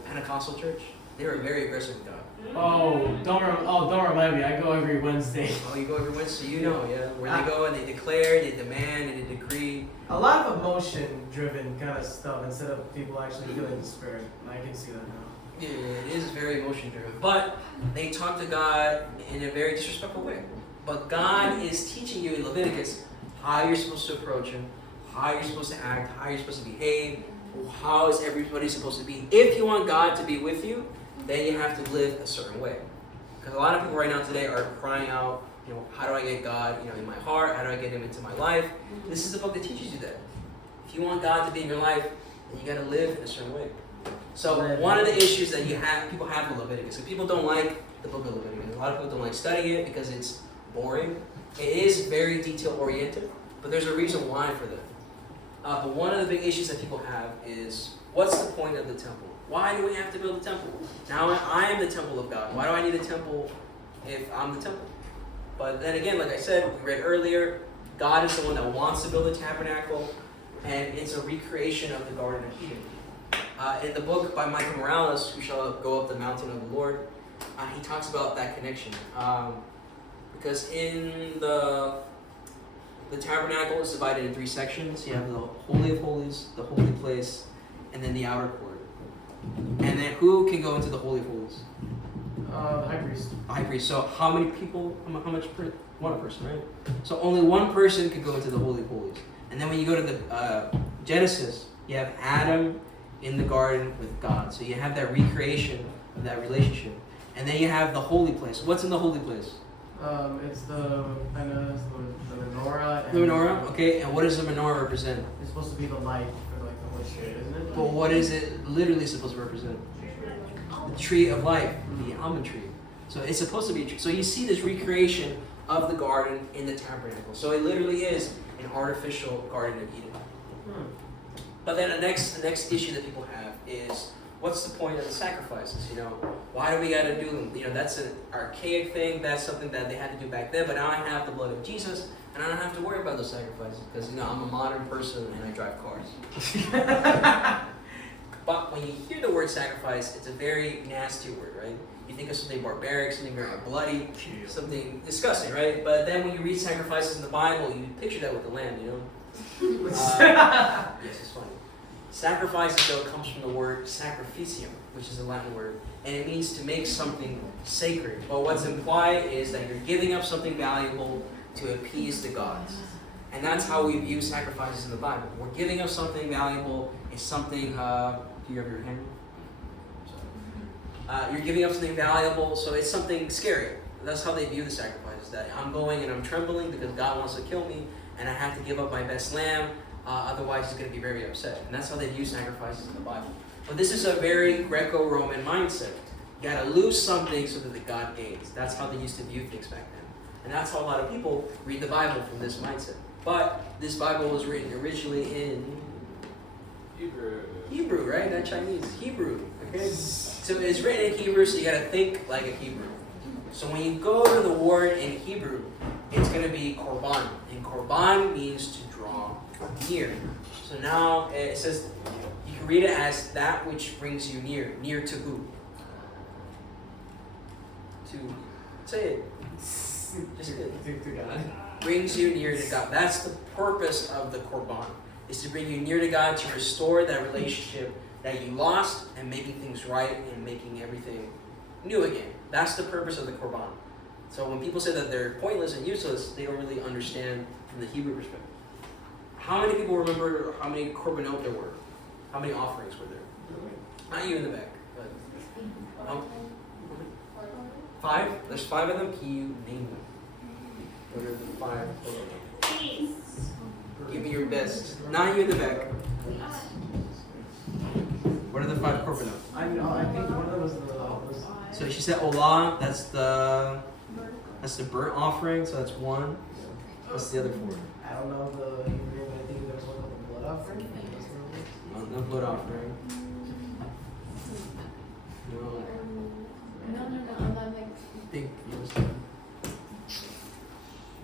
Pentecostal church, they were very aggressive with God. Don't remind me. I go every Wednesday. Oh, you go every Wednesday, yeah. Where they go and they declare, they demand, and they decree. A lot of emotion-driven kind of stuff instead of people actually feeling the spirit. I can see that now. Yeah, it is very emotion-driven. But they talk to God in a very disrespectful way. But God is teaching you in Leviticus how you're supposed to approach him, how you're supposed to act, how you're supposed to behave, how is everybody supposed to be. If you want God to be with you, then you have to live a certain way. Because a lot of people right now today are crying out, how do I get God, in my heart? How do I get him into my life? This is the book that teaches you that. If you want God to be in your life, then you got to live in a certain way. So one of the issues that people have with Leviticus, and people don't like the book of Leviticus. A lot of people don't like studying it because it's boring. It is very detail oriented, but there's a reason why for that. But one of the big issues that people have is, what's the point of the temple? Why do we have to build a temple? Now I am the temple of God. Why do I need a temple if I'm the temple? But then again, like I said, we read earlier, God is the one that wants to build a tabernacle, and it's a recreation of the Garden of Eden. In the book by Michael Morales, Who Shall Go Up the Mountain of the Lord, he talks about that connection. Because in the tabernacle is divided in 3 sections. You have the Holy of Holies, the Holy Place, and then the outer court. And then who can go into the Holy of Holies? The high priest. High priest. So how many people? How much? One person, right? So only one person could go into the Holy of Holies. And then when you go to the Genesis, you have Adam in the garden with God. So you have that recreation of that relationship. And then you have the holy place. What's in the holy place? It's the menorah. The menorah, okay. And what does the menorah represent? It's supposed to be the light for the Holy Spirit, isn't it? But what is it literally supposed to represent? The tree of life, the almond tree. So it's supposed to be a tree. So you see this recreation of the garden in the tabernacle. So it literally is an artificial Garden of Eden. But then the next issue that people have is, what's the point of the sacrifices? Why do we got to do them? That's an archaic thing. That's something that they had to do back then. But now I have the blood of Jesus, and I don't have to worry about those sacrifices because I'm a modern person and I drive cars. But when you hear the word sacrifice, it's a very nasty word, right? You think of something barbaric, something very bloody, something disgusting, right? But then when you read sacrifices in the Bible, you picture that with the lamb, Yes, it's funny. Sacrifice, though, comes from the word sacrificium, which is a Latin word, and it means to make something sacred. But what's implied is that you're giving up something valuable to appease the gods. And that's how we view sacrifices in the Bible. We're giving up something valuable. It's something, do you have your hand? You're giving up something valuable, so it's something scary. That's how they view the sacrifices, that I'm going and I'm trembling because God wants to kill me, and I have to give up my best lamb, otherwise he's going to be very upset. And that's how they view sacrifices in the Bible. But this is a very Greco-Roman mindset. You got to lose something so that the God gains. That's how they used to view things back then. And that's how a lot of people read the Bible, from this mindset. But this Bible was written originally in Hebrew, right? Not Chinese. Hebrew. Okay? So it's written in Hebrew, so you got to think like a Hebrew. So when you go to the word in Hebrew, it's going to be korban. And korban means to draw near. So now it says, you can read it as that which brings you near. Near to who? To, say it. Just to God. Brings you near to God. That's the purpose of the korban. Is to bring you near to God, to restore that relationship that you lost, and making things right and making everything new again. That's the purpose of the korban. So when people say that they're pointless and useless, they don't really understand from the Hebrew perspective. How many people remember how many korbanot there were? How many offerings were there? Not you in the back, but five? There's 5 of them. Can you name them? What are the 5 korbanot? Give me your best. Not you in the back. What are the 5 korbanot? I know. I think one of them was the. So she said olah. That's the burnt offering. So that's 1. What's the other 4? I don't know the Hebrew, but I think there was one called the blood offering. That's what it was. No blood offering. No. I'm not like, I think it was. I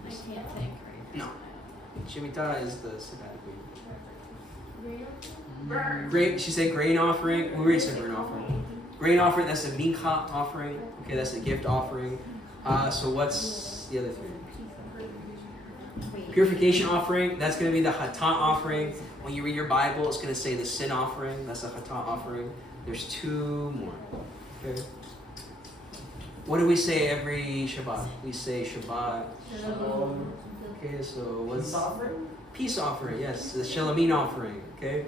can't think right No. Shemitah is the sabbatic week. now. Grain. She said grain offering. We already said burnt offering. Grain offering. That's the mincha offering. Okay, that's the gift offering. So what's the other 3? Purification offering. That's going to be the hatat offering. When you read your Bible, it's going to say the sin offering. That's the hatat offering. There's 2 more. Okay. What do we say every Shabbat? We say Shabbat. Okay, so what's Peace offering? peace offering? Yes, the Shalomim offering. Okay,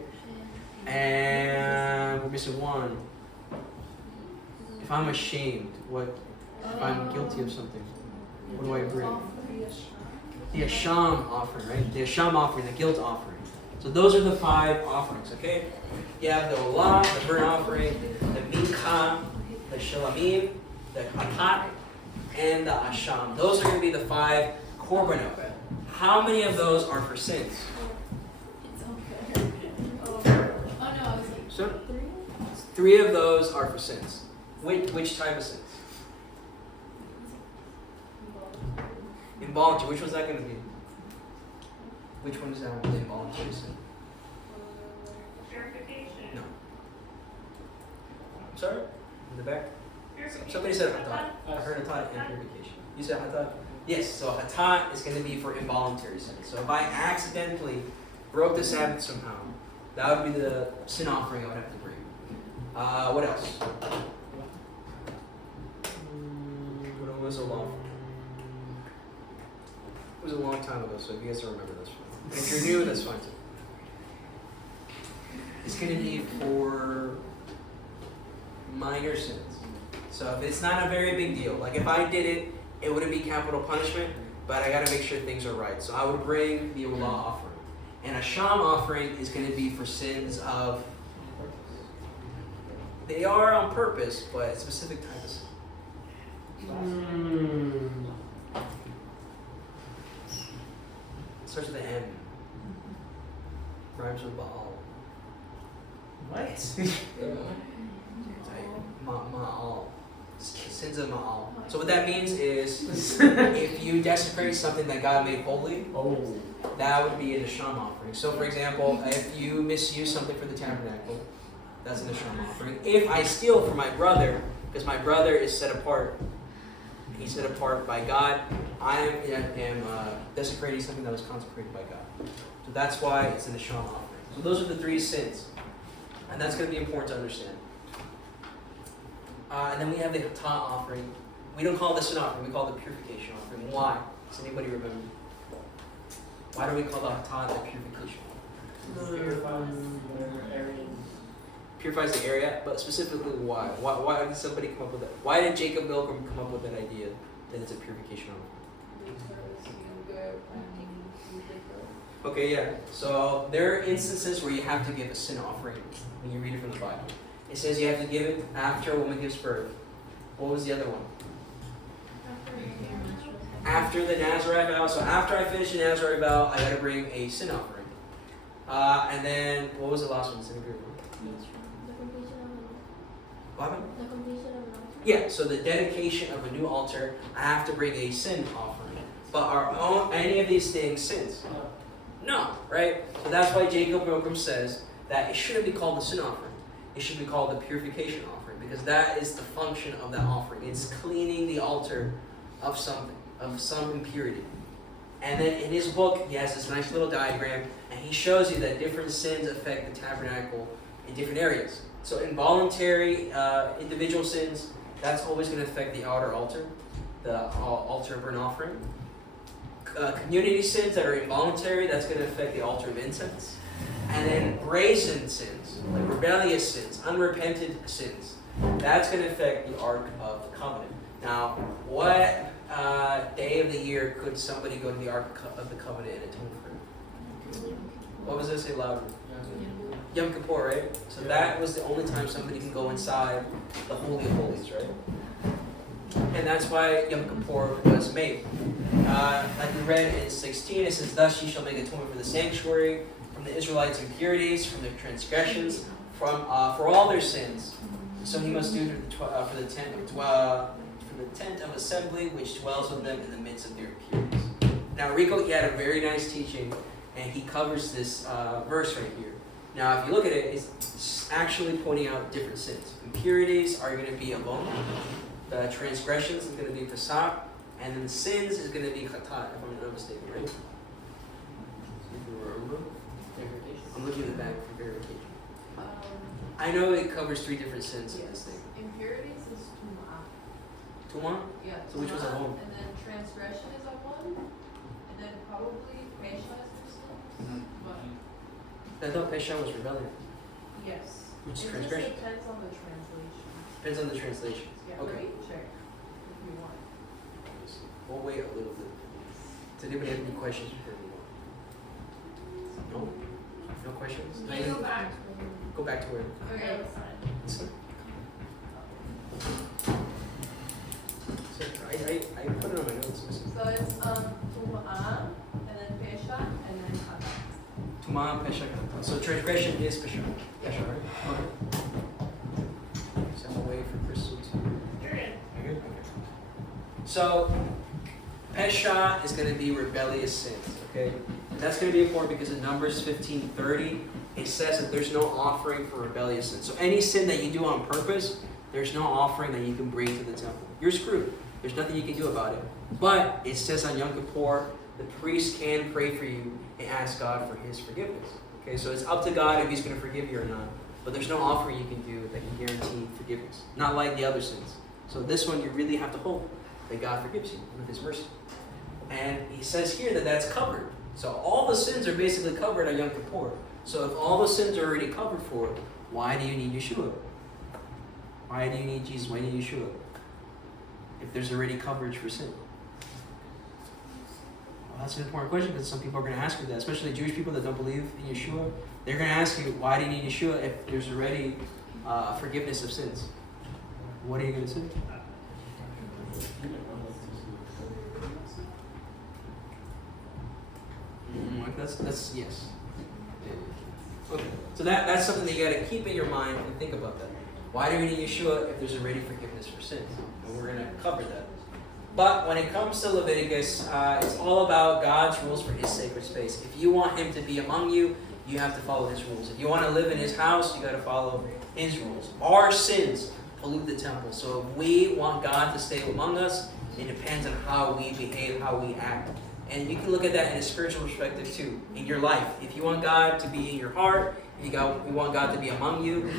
and we're missing 1. If I'm ashamed, what? If I'm guilty of something, what do I bring? The Asham offering, right? The Asham offering, the guilt offering. So those are the 5 offerings. Okay, you have the Olah, the burnt offering, the Mincha, the Shalomim, the Hatat, and the Asham. Those are going to be the 5 korbanot. How many of those are for sins? It's okay. Oh no, I was like, So 3? 3 of those are for sins. Which type of sins? Involuntary. Which one's that going to be? Which one is that one? The involuntary sin. No. I'm sorry? In the back? Somebody said hatat. I heard hatat and purification. You said hatat? Yes, so hatat is going to be for involuntary sin. So if I accidentally broke the Sabbath somehow, that would be the sin offering I would have to bring. What else? What was a long? It was a long time ago, so if you guys don't remember, that's fine. If you're new, that's fine too. It's going to be for minor sins. So if it's not a very big deal, like if I did it, it wouldn't be capital punishment, but I got to make sure things are right. So I would bring the Olah offering. And a Sham offering is going to be for sins of, they are on purpose, but a specific type of sin. Starts with an M. Rhymes with Baal. What? Ma'al. Sins of Ma'al. So what that means is, if you desecrate something that God made holy, that would be an Asham offering. So for example, if you misuse something for the tabernacle, that's an Asham offering. If I steal from my brother, because my brother is set apart, he's set apart by God, I am desecrating something that was consecrated by God. So that's why it's an Asham offering. So those are the 3 sins. And that's going to be important to understand. And then we have the Hatat offering. We don't call this an offering, we call it the purification offering. Why? Does anybody remember? Why do we call the Hatat the purification offering? Purifies the area, but specifically why? Why did somebody come up with that? Why did Jacob Milgram come up with that idea that it's a purification offering? Okay, yeah. So there are instances where you have to give a sin offering when you read it from the Bible. It says you have to give it after a woman gives birth. What was the other one? After the Nazarite vow. So after I finish the Nazarite vow, I got to bring a sin offering. And then, what was the last one? What happened? Yeah, so the dedication of a new altar, I have to bring a sin offering. But are any of these things sins? No, right? So that's why Jacob Milgram says that it shouldn't be called the sin offering. It should be called the purification offering, because that is the function of that offering. It's cleaning the altar of something, of some impurity. And then in his book, he has this nice little diagram, and he shows you that different sins affect the tabernacle in different areas. So involuntary individual sins, that's always going to affect the outer altar. the altar burnt offering. Community sins that are involuntary, that's going to affect the altar of incense. And then brazen sins, like rebellious sins, unrepented sins, that's going to affect the Ark of the Covenant. Now, what day of the year could somebody go to the Ark of the Covenant and atone for? What was this? Say louder. Yom Kippur, right? So that was the only time somebody can go inside the Holy of Holies, right? And that's why Yom Kippur was made. Like we read in 16, it says, "Thus ye shall make atonement for the sanctuary, from the Israelites' impurities, from their transgressions, for all their sins. So he must do for the tent of assembly, which dwells with them in the midst of their impurities." Now, Rico, he had a very nice teaching, and he covers this verse right here. Now, if you look at it, it's actually pointing out different sins. Impurities are going to be avon. The transgressions is going to be pasak. And then the sins is going to be chatat, if I'm not mistaken, right? If you remember. I'm looking at the back for verification. I know it covers 3 different sins in this thing. Impurities is tumah. Tumah? Yeah. So which was avon? And then transgression is avon. And then probably pesha is sin. But I thought pesha was rebellion. yes. Which is It transgression? just depends on the translation. Depends on the translation. Yeah, Okay. let me check if you want. We'll wait a little bit. Does anybody have any questions before we move on? No? No questions? Can you go back? Go back to where? Okay. So I put it on my notes. So it's tumah, and then pesha, and then chatat. Tumah, pesha, chatat. So transgression is pesha. Pesha, right? Okay. So I'm away for Crystal too. You're in. You're good? Okay. So pesha is going to be rebellious sins, okay? And that's going to be important because in Numbers 15:30, it says that there's no offering for rebellious sins. So any sin that you do on purpose, there's no offering that you can bring to the temple. You're screwed. There's nothing you can do about it. But it says on Yom Kippur, the priest can pray for you and ask God for his forgiveness. Okay, so it's up to God if he's going to forgive you or not. But there's no offering you can do that can guarantee forgiveness. Not like the other sins. So this one you really have to hope that God forgives you with his mercy. And he says here that that's covered. So all the sins are basically covered on Yom Kippur. So if all the sins are already covered for, why do you need Yeshua? Why do you need Jesus? Why do you need Yeshua? If there's already coverage for sin. Well, that's an important question because some people are going to ask you that, especially Jewish people that don't believe in Yeshua. They're going to ask you, why do you need Yeshua if there's already forgiveness of sins? What are you going to say? That's yes. Okay. So that's something that you got to keep in your mind and think about that. Why do we need Yeshua if there's already forgiveness for sins? And we're going to cover that. But when it comes to Leviticus, it's all about God's rules for his sacred space. If you want him to be among you, you have to follow his rules. If you want to live in his house, you got to follow his rules. Our sins pollute the temple. So if we want God to stay among us, it depends on how we behave, how we act. And you can look at that in a spiritual perspective too, in your life. If you want God to be in your heart, if you want God to be among you,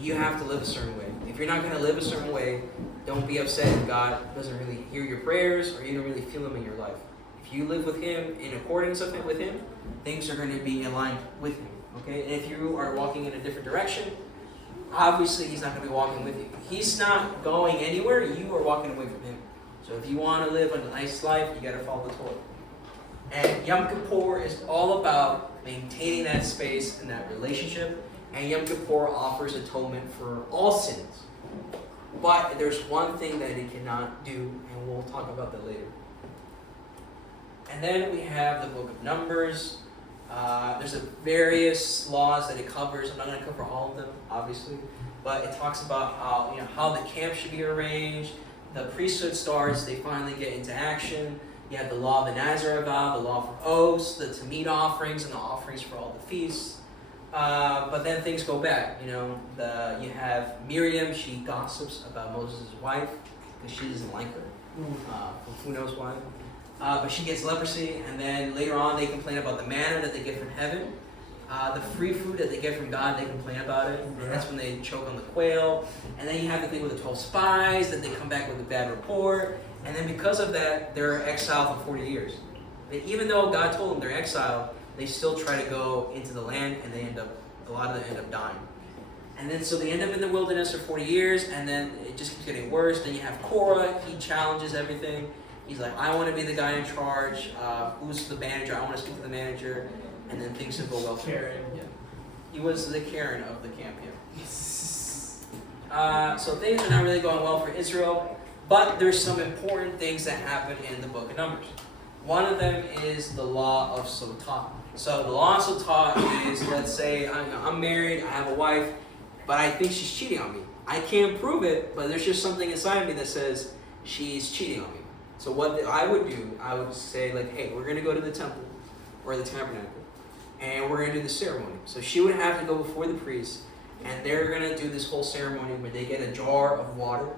you have to live a certain way. If you're not going to live a certain way, don't be upset if God doesn't really hear your prayers or you don't really feel him in your life. If you live with him in accordance with him, things are going to be in line with him. Okay? And if you are walking in a different direction, obviously he's not going to be walking with you. He's not going anywhere, you are walking away from him. So if you want to live a nice life, you got to follow the Torah. And Yom Kippur is all about maintaining that space and that relationship. And Yom Kippur offers atonement for all sins. But there's one thing that it cannot do, and we'll talk about that later. And then we have the book of Numbers. There's various laws that it covers. I'm not going to cover all of them, obviously. But it talks about how the camp should be arranged. The priesthood starts. They finally get into action. You have the law of the Nazarite vow, the law for oaths, the Tamid offerings, and the offerings for all the feasts. But then things go back. You have Miriam. She gossips about Moses' wife because she doesn't like her. Who knows why? But she gets leprosy, and then later on they complain about the manna that they get from heaven. The free food that they get from God, they complain about it. And that's when they choke on the quail. And then you have the thing with the 12 spies, that they come back with a bad report. And then because of that, they're exiled for 40 years. And even though God told them they're exiled, they still try to go into the land, and a lot of them end up dying. And then so they end up in the wilderness for 40 years, and then it just keeps getting worse. Then you have Korah, he challenges everything. He's like, I want to be the guy in charge. Who's the manager? I want to speak to the manager. And then things will go well for him. Karen. Yeah. He was the Karen of the camp, yeah. So things are not really going well for Israel, but there's some important things that happen in the book of Numbers. One of them is the law of Sotah. So the law of Sotah is, let's say I'm married, I have a wife, but I think she's cheating on me. I can't prove it, but there's just something inside me that says she's cheating on me. So what I would do, I would say like, hey, we're going to go to the temple or the tabernacle, and we're going to do the ceremony. So she would have to go before the priest, and they're going to do this whole ceremony where they get a jar of water,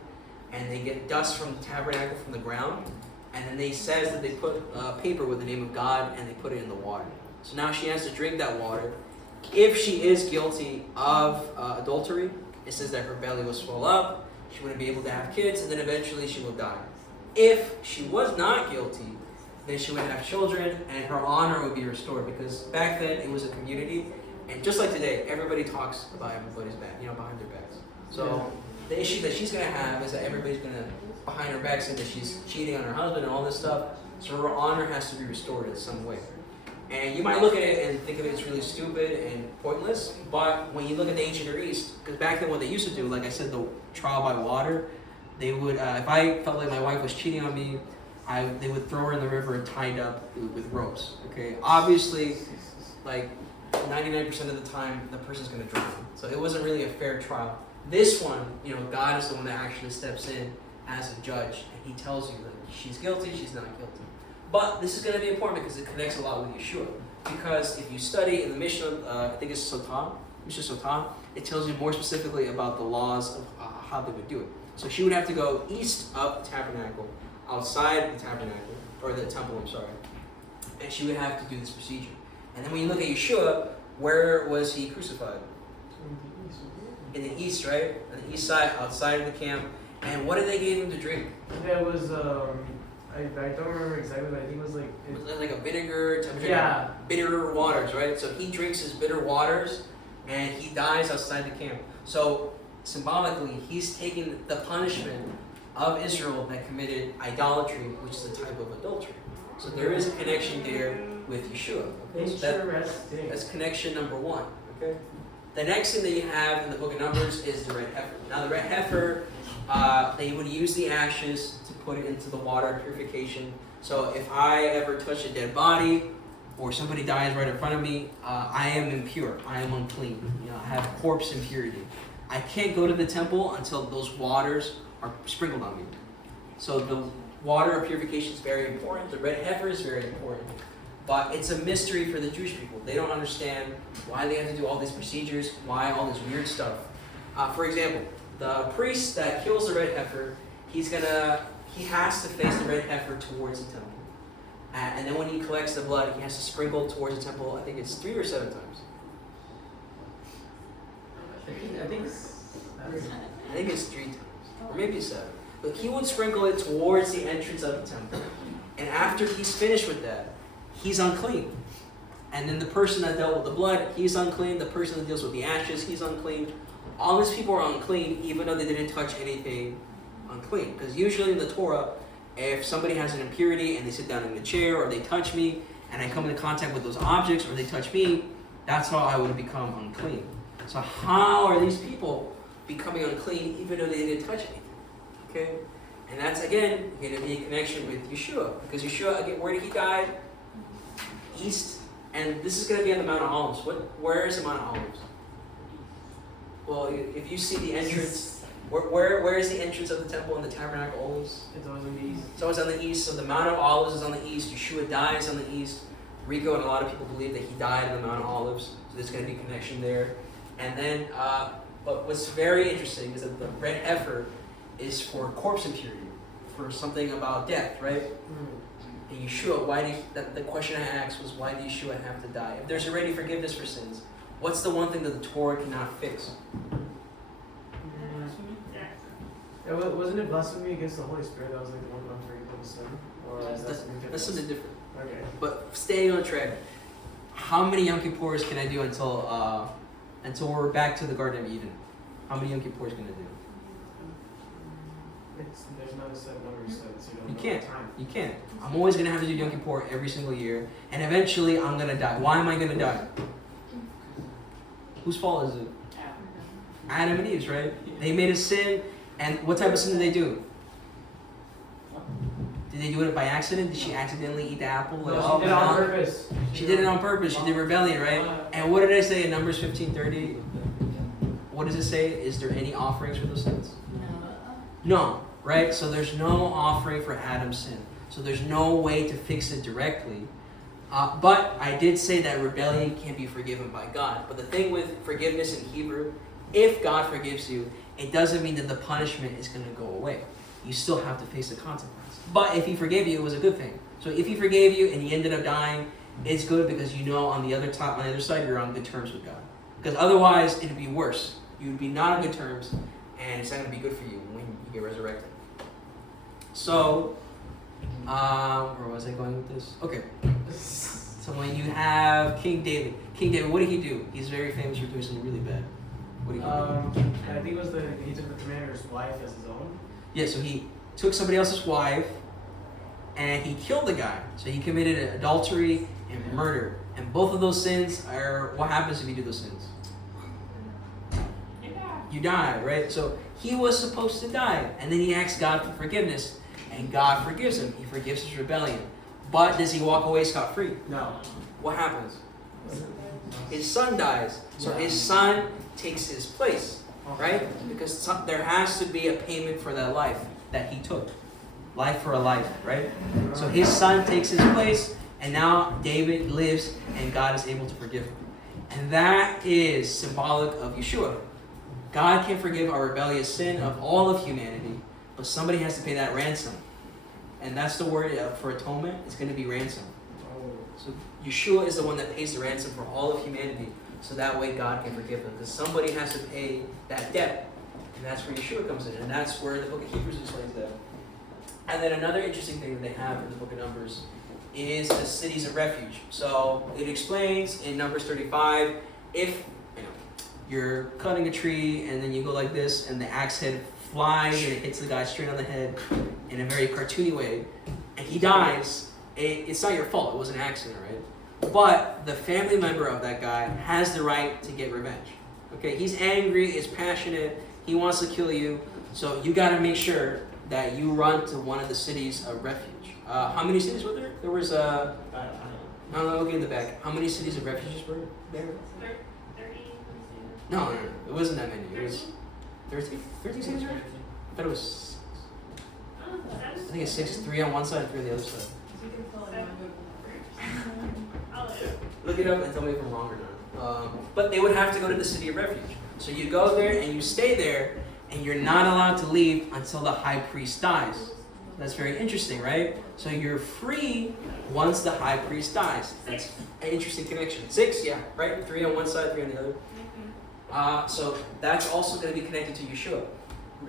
and they get dust from the tabernacle from the ground, and then they says that they put paper with the name of God, and they put it in the water. So now she has to drink that water. If she is guilty of adultery, it says that her belly will swell up, she wouldn't be able to have kids, and then eventually she will die. If she was not guilty, then she would have children, and her honor would be restored, because back then it was a community, and just like today, everybody talks about everybody's back, behind their backs. So the issue that she's going to have is that everybody's going to, behind her back, say that she's cheating on her husband and all this stuff, so her honor has to be restored in some way. And you might look at it and think of it as really stupid and pointless, but when you look at the ancient Near East, because back then what they used to do, like I said, the trial by water, they would, if I felt like my wife was cheating on me, they would throw her in the river and tied up with ropes. Okay, obviously, like 99% of the time, the person's going to drown. So it wasn't really a fair trial. This one, God is the one that actually steps in as a judge, and He tells you that she's guilty, she's not guilty. But this is going to be important because it connects a lot with Yeshua. Because if you study in the Mishnah, I think it's Mishnah Sotah, it tells you more specifically about the laws of how they would do it. So she would have to go east of the tabernacle, outside the tabernacle, or the temple, and she would have to do this procedure. And then when you look at Yeshua, where was He crucified? In the east, right? On the east side, outside of the camp. And what did they give Him to drink? That was, I don't remember exactly, but I think it was like... It was like a vinegar temperature. Yeah. Bitter waters, right? So He drinks His bitter waters, and He dies outside the camp. So symbolically, He's taking the punishment of Israel that committed idolatry, which is a type of adultery. So there is a connection there with Yeshua. Okay? So that's connection number one. Okay. The next thing that you have in the book of Numbers is the red heifer. Now the red heifer, they would use the ashes to put it into the water of purification. So if I ever touch a dead body, or somebody dies right in front of me, I am impure. I am unclean. I have corpse impurity. I can't go to the temple until those waters are sprinkled on me. So the water of purification is very important. The red heifer is very important. But it's a mystery for the Jewish people. They don't understand why they have to do all these procedures, why all this weird stuff. For example, the priest that kills the red heifer, he has to face the red heifer towards the temple. And then when he collects the blood, he has to sprinkle towards the temple, I think it's 3 or 7 times. I think it's 3 times, or maybe 7. But He would sprinkle it towards the entrance of the temple. And after he's finished with that, he's unclean. And then the person that dealt with the blood, he's unclean. The person that deals with the ashes, he's unclean. All these people are unclean, even though they didn't touch anything unclean. Because usually in the Torah, if somebody has an impurity and they sit down in the chair, or they touch me, and I come into contact with those objects, or they touch me, that's how I would become unclean. So how are these people becoming unclean even though they didn't touch anything? Okay? And that's, again, going to be a connection with Yeshua. Because Yeshua, again, where did He die? East. And this is going to be on the Mount of Olives. Where is the Mount of Olives? Well, if you see the entrance, where is the entrance of the temple and the tabernacle always? It's always on the east. It's always on the east. So the Mount of Olives is on the east. Yeshua dies on the east. Rico and a lot of people believe that He died on the Mount of Olives. So there's going to be a connection there. And then, but what's very interesting is that the red heifer is for corpse impurity, for something about death, right? And Yeshua, the question I asked was, why did Yeshua have to die? If there's already forgiveness for sins, what's the one thing that the Torah cannot fix? Wasn't it blasphemy against the Holy Spirit? That was like the one unforgivable sin? Or is that something different? That's something different. Okay. But staying on track, how many Yom Kippurs can I do until we're back to the Garden of Eden? How many Yom Kippurs can I do? There's not a set number set, so you don't You know can't. the time. You can't. I'm always going to have to do Yom Kippur every single year, and eventually I'm going to die. Why am I going to die? Whose fault is it? Adam and Eve's, right? They made a sin, and what type of sin did they do? Did they do it by accident? Did she accidentally eat the apple? No, Like, she did it on purpose. She did it on purpose. She did rebellion, right? And what did I say in Numbers 15:30? What does it say? Is there any offerings for those sins? No, right? So there's no offering for Adam's sin. So there's no way to fix it directly. But I did say that rebellion can be forgiven by God. But the thing with forgiveness in Hebrew, if God forgives you, it doesn't mean that the punishment is going to go away. You still have to face the consequence. But if he forgave you, it was a good thing. So if he forgave you and he ended up dying, it's good because you know on the other side you're on good terms with God. Because otherwise it'd be worse. You would be not on good terms, and it's not going to be good for you when you get resurrected. So, where was I going with this? Okay. So when you have King David, what did he do? He's very famous for doing something really bad. What did he do? I think it was he took the commander's wife as his own. Yeah, so he took somebody else's wife and he killed the guy. So he committed adultery and murder. And both of those sins are, what happens if you do those sins? You die, right? So he was supposed to die. And then he asks God for forgiveness. And God forgives him. He forgives his rebellion. But does he walk away scot-free? No. What happens? His son dies. So his son takes his place, right? Because there has to be a payment for that life that he took. Life for a life, right? So his son takes his place, and now David lives, and God is able to forgive him. And that is symbolic of Yeshua. God can forgive our rebellious sin of all of humanity, but somebody has to pay that ransom. And that's the word for atonement. It's going to be ransom. So Yeshua is the one that pays the ransom for all of humanity, so that way God can forgive them. Because somebody has to pay that debt. And that's where Yeshua comes in. And that's where the book of Hebrews explains that. And then another interesting thing that they have in the book of Numbers is the cities of refuge. So it explains in Numbers 35, if you're cutting a tree and then you go like this and the axe head flies and it hits the guy straight on the head in a very cartoony way, and he dies, it's not your fault. It was an accident, right? But the family member of that guy has the right to get revenge. Okay, he's angry, he's passionate, he wants to kill you, so you got to make sure that you run to one of the cities of refuge. How many cities were there? There was no, look in the back. How many cities of refuge were there? 30. No, it wasn't that many. It was 13 cities, right? I thought it was 6. I think it's 6, 3 on one side and 3 on the other side. You can fill in my Google numbers. Look it up and tell me if I'm wrong or not. But they would have to go to the city of refuge. So you go there and you stay there, and you're not allowed to leave until the high priest dies. That's very interesting, right? So you're free once the high priest dies. That's an interesting connection. 6, yeah, right? 3 on one side, 3 on the other. So that's also going to be connected to Yeshua.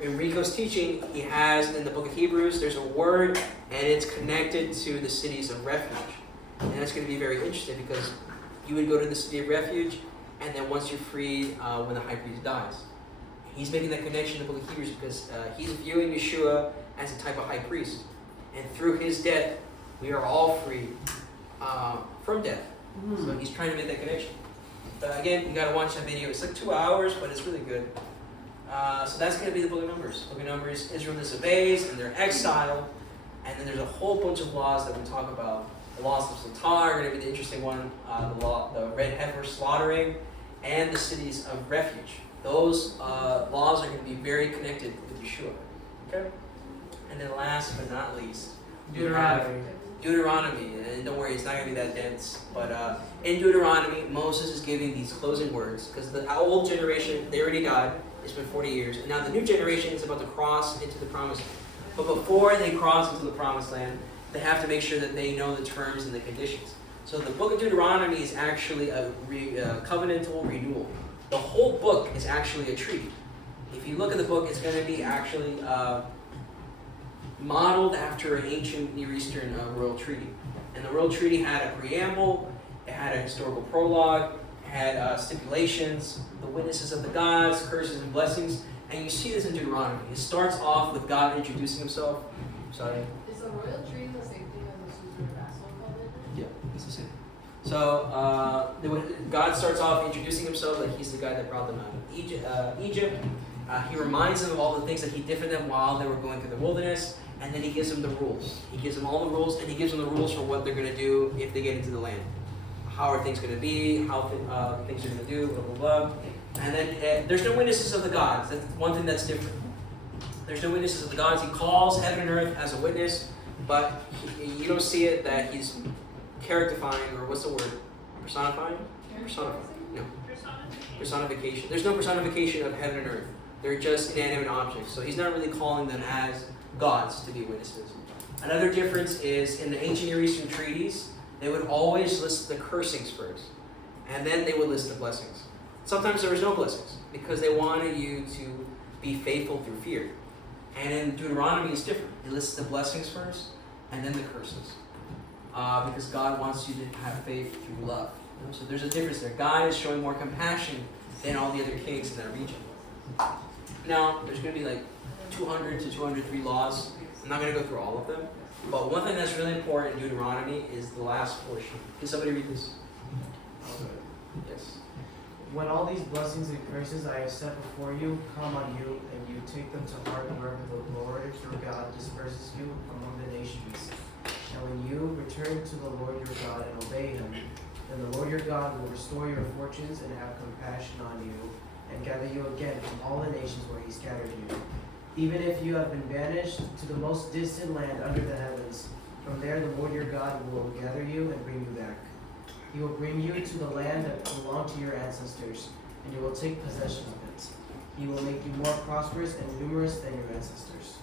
In Rico's teaching, he has in the book of Hebrews, there's a word, and it's connected to the cities of refuge. And that's going to be very interesting because you would go to the city of refuge, and then once you're freed, when the high priest dies. He's making that connection in the book of Hebrews because he's viewing Yeshua as a type of high priest. And through his death, we are all free from death. So he's trying to make that connection. Again, you got to watch that video. It's like 2 hours, but it's really good. So that's going to be the book of Numbers. Book of Numbers, Israel disobeys and they're exiled. And then there's a whole bunch of laws that we talk about. The laws of Sotah are going to be the interesting one. The red heifer slaughtering and the cities of refuge. Those laws are going to be very connected with Yeshua. Okay? And then last but not least, Deuteronomy. And don't worry, it's not going to be that dense. But in Deuteronomy, Moses is giving these closing words because the old generation, they already died. It's been 40 years. And now the new generation is about to cross into the promised land. But before they cross into the promised land, they have to make sure that they know the terms and the conditions. So the book of Deuteronomy is actually a covenantal renewal. The whole book is actually a treaty. If you look at the book, it's going to be actually modeled after an ancient Near Eastern royal treaty. And the royal treaty had a preamble, it had a historical prologue, it had stipulations, the witnesses of the gods, curses and blessings. And you see this in Deuteronomy. It starts off with God introducing himself. Sorry. Is the royal treaty the same thing as the super vassal covenant? Yeah, it's the same. So God starts off introducing himself like he's the guy that brought them out of Egypt. He reminds them of all the things that he did for them while they were going through the wilderness, and then he gives them the rules. He gives them all the rules, and he gives them the rules for what they're going to do if they get into the land. How are things going to be? How things are going to do? Blah blah blah. And then there's no witnesses of the gods. That's one thing that's different. There's no witnesses of the gods. He calls heaven and earth as a witness, but you don't see it that he's characterifying, or what's the word? Personifying? Personifying. No. Personification. There's no personification of heaven and earth. They're just inanimate objects. So he's not really calling them as gods to be witnesses. Another difference is in the ancient Near Eastern treaties, they would always list the cursings first, and then they would list the blessings. Sometimes there was no blessings because they wanted you to be faithful through fear. And in Deuteronomy, it's different. It lists the blessings first, and then the curses. Because God wants you to have faith through love. So there's a difference there. God is showing more compassion than all the other kings in that region. Now, there's going to be like 200 to 203 laws. I'm not going to go through all of them. But one thing that's really important in Deuteronomy is the last portion. Can somebody read this? Yes. When all these blessings and curses I have set before you come on you, and you take them to heart wherever the Lord your God disperses you among the nations. And when you return to the Lord your God and obey him, then the Lord your God will restore your fortunes and have compassion on you, and gather you again from all the nations where he scattered you. Even if you have been banished to the most distant land under the heavens, from there the Lord your God will gather you and bring you back. He will bring you to the land that belonged to your ancestors, and you will take possession of it. He will make you more prosperous and numerous than your ancestors.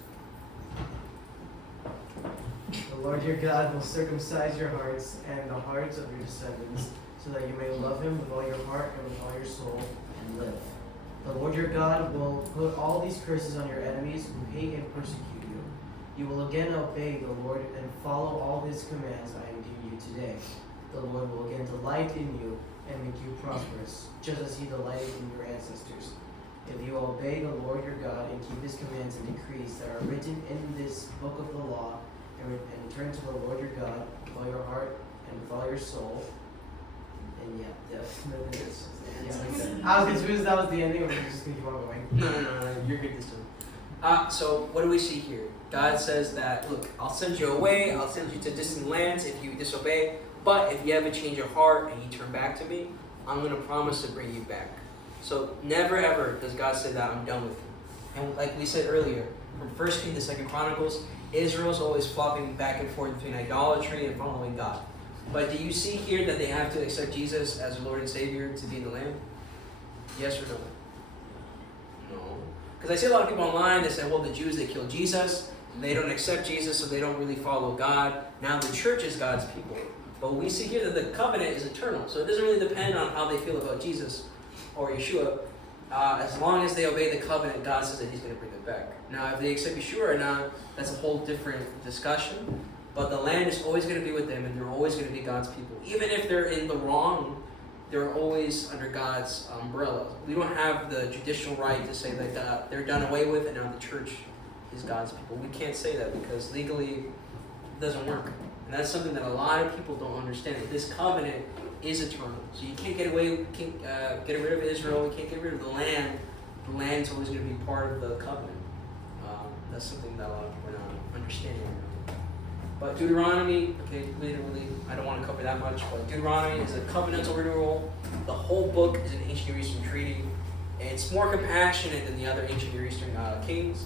The Lord your God will circumcise your hearts and the hearts of your descendants, so that you may love him with all your heart and with all your soul, and live. The Lord your God will put all these curses on your enemies who hate and persecute you. You will again obey the Lord and follow all his commands I am giving you today. The Lord will again delight in you and make you prosperous, just as he delighted in your ancestors. If you obey the Lord your God and keep his commands and decrees that are written in this book of the law, and return to the Lord your God with all your heart and with all your soul. And yeah, definitely this. I was confused that was the ending, or just gonna keep on going. No, you're good this time. So what do we see here? God says that, look, I'll send you away, I'll send you to distant lands if you disobey, but if you ever change your heart and you turn back to me, I'm going to promise to bring you back. So never ever does God say that I'm done with you. And like we said earlier, from 1 Kings to 2 Chronicles, Israel's always flopping back and forth between idolatry and following God. But do you see here that they have to accept Jesus as their Lord and Savior to be in the land? Yes or no? No. Because I see a lot of people online that say, well, the Jews, they killed Jesus, and they don't accept Jesus, so they don't really follow God. Now the church is God's people. But we see here that the covenant is eternal, so it doesn't really depend on how they feel about Jesus or Yeshua. As long as they obey the covenant, God says that he's going to bring them back. Now, if they accept Yeshua or not, that's a whole different discussion. But the land is always going to be with them, and they're always going to be God's people. Even if they're in the wrong, they're always under God's umbrella. We don't have the judicial right to say that they're done away with, and now the church is God's people. We can't say that because legally it doesn't work. And that's something that a lot of people don't understand. This covenant is eternal. So you can't get away, can't get rid of Israel, you can't get rid of the land. The land's always going to be part of the covenant. That's something that a lot of people are not understanding. But Deuteronomy, okay, literally, I don't want to cover that much, but Deuteronomy is a covenantal renewal. The whole book is an ancient Near Eastern treaty. It's more compassionate than the other ancient Near Eastern kings.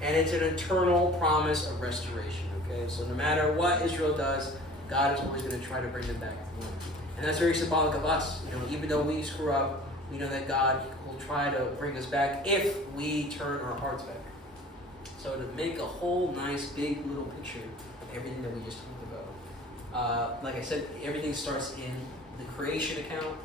And it's an eternal promise of restoration, okay? So no matter what Israel does, God is always going to try to bring them back to Him. And that's very symbolic of us. You know, even though we screw up, we know that God will try to bring us back if we turn our hearts back. So to make a whole nice big little picture of everything that we just talked about. Like I said, everything starts in the creation account.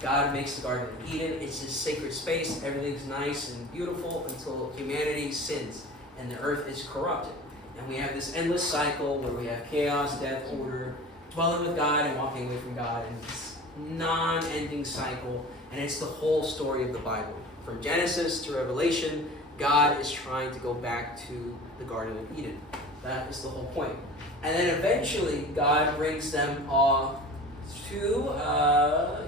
God makes the Garden of Eden. It's his sacred space. Everything's nice and beautiful until humanity sins and the earth is corrupted. And we have this endless cycle where we have chaos, death, order, dwelling with God and walking away from God. And this non-ending cycle. And it's the whole story of the Bible. From Genesis to Revelation, God is trying to go back to the Garden of Eden. That is the whole point. And then eventually, God brings them to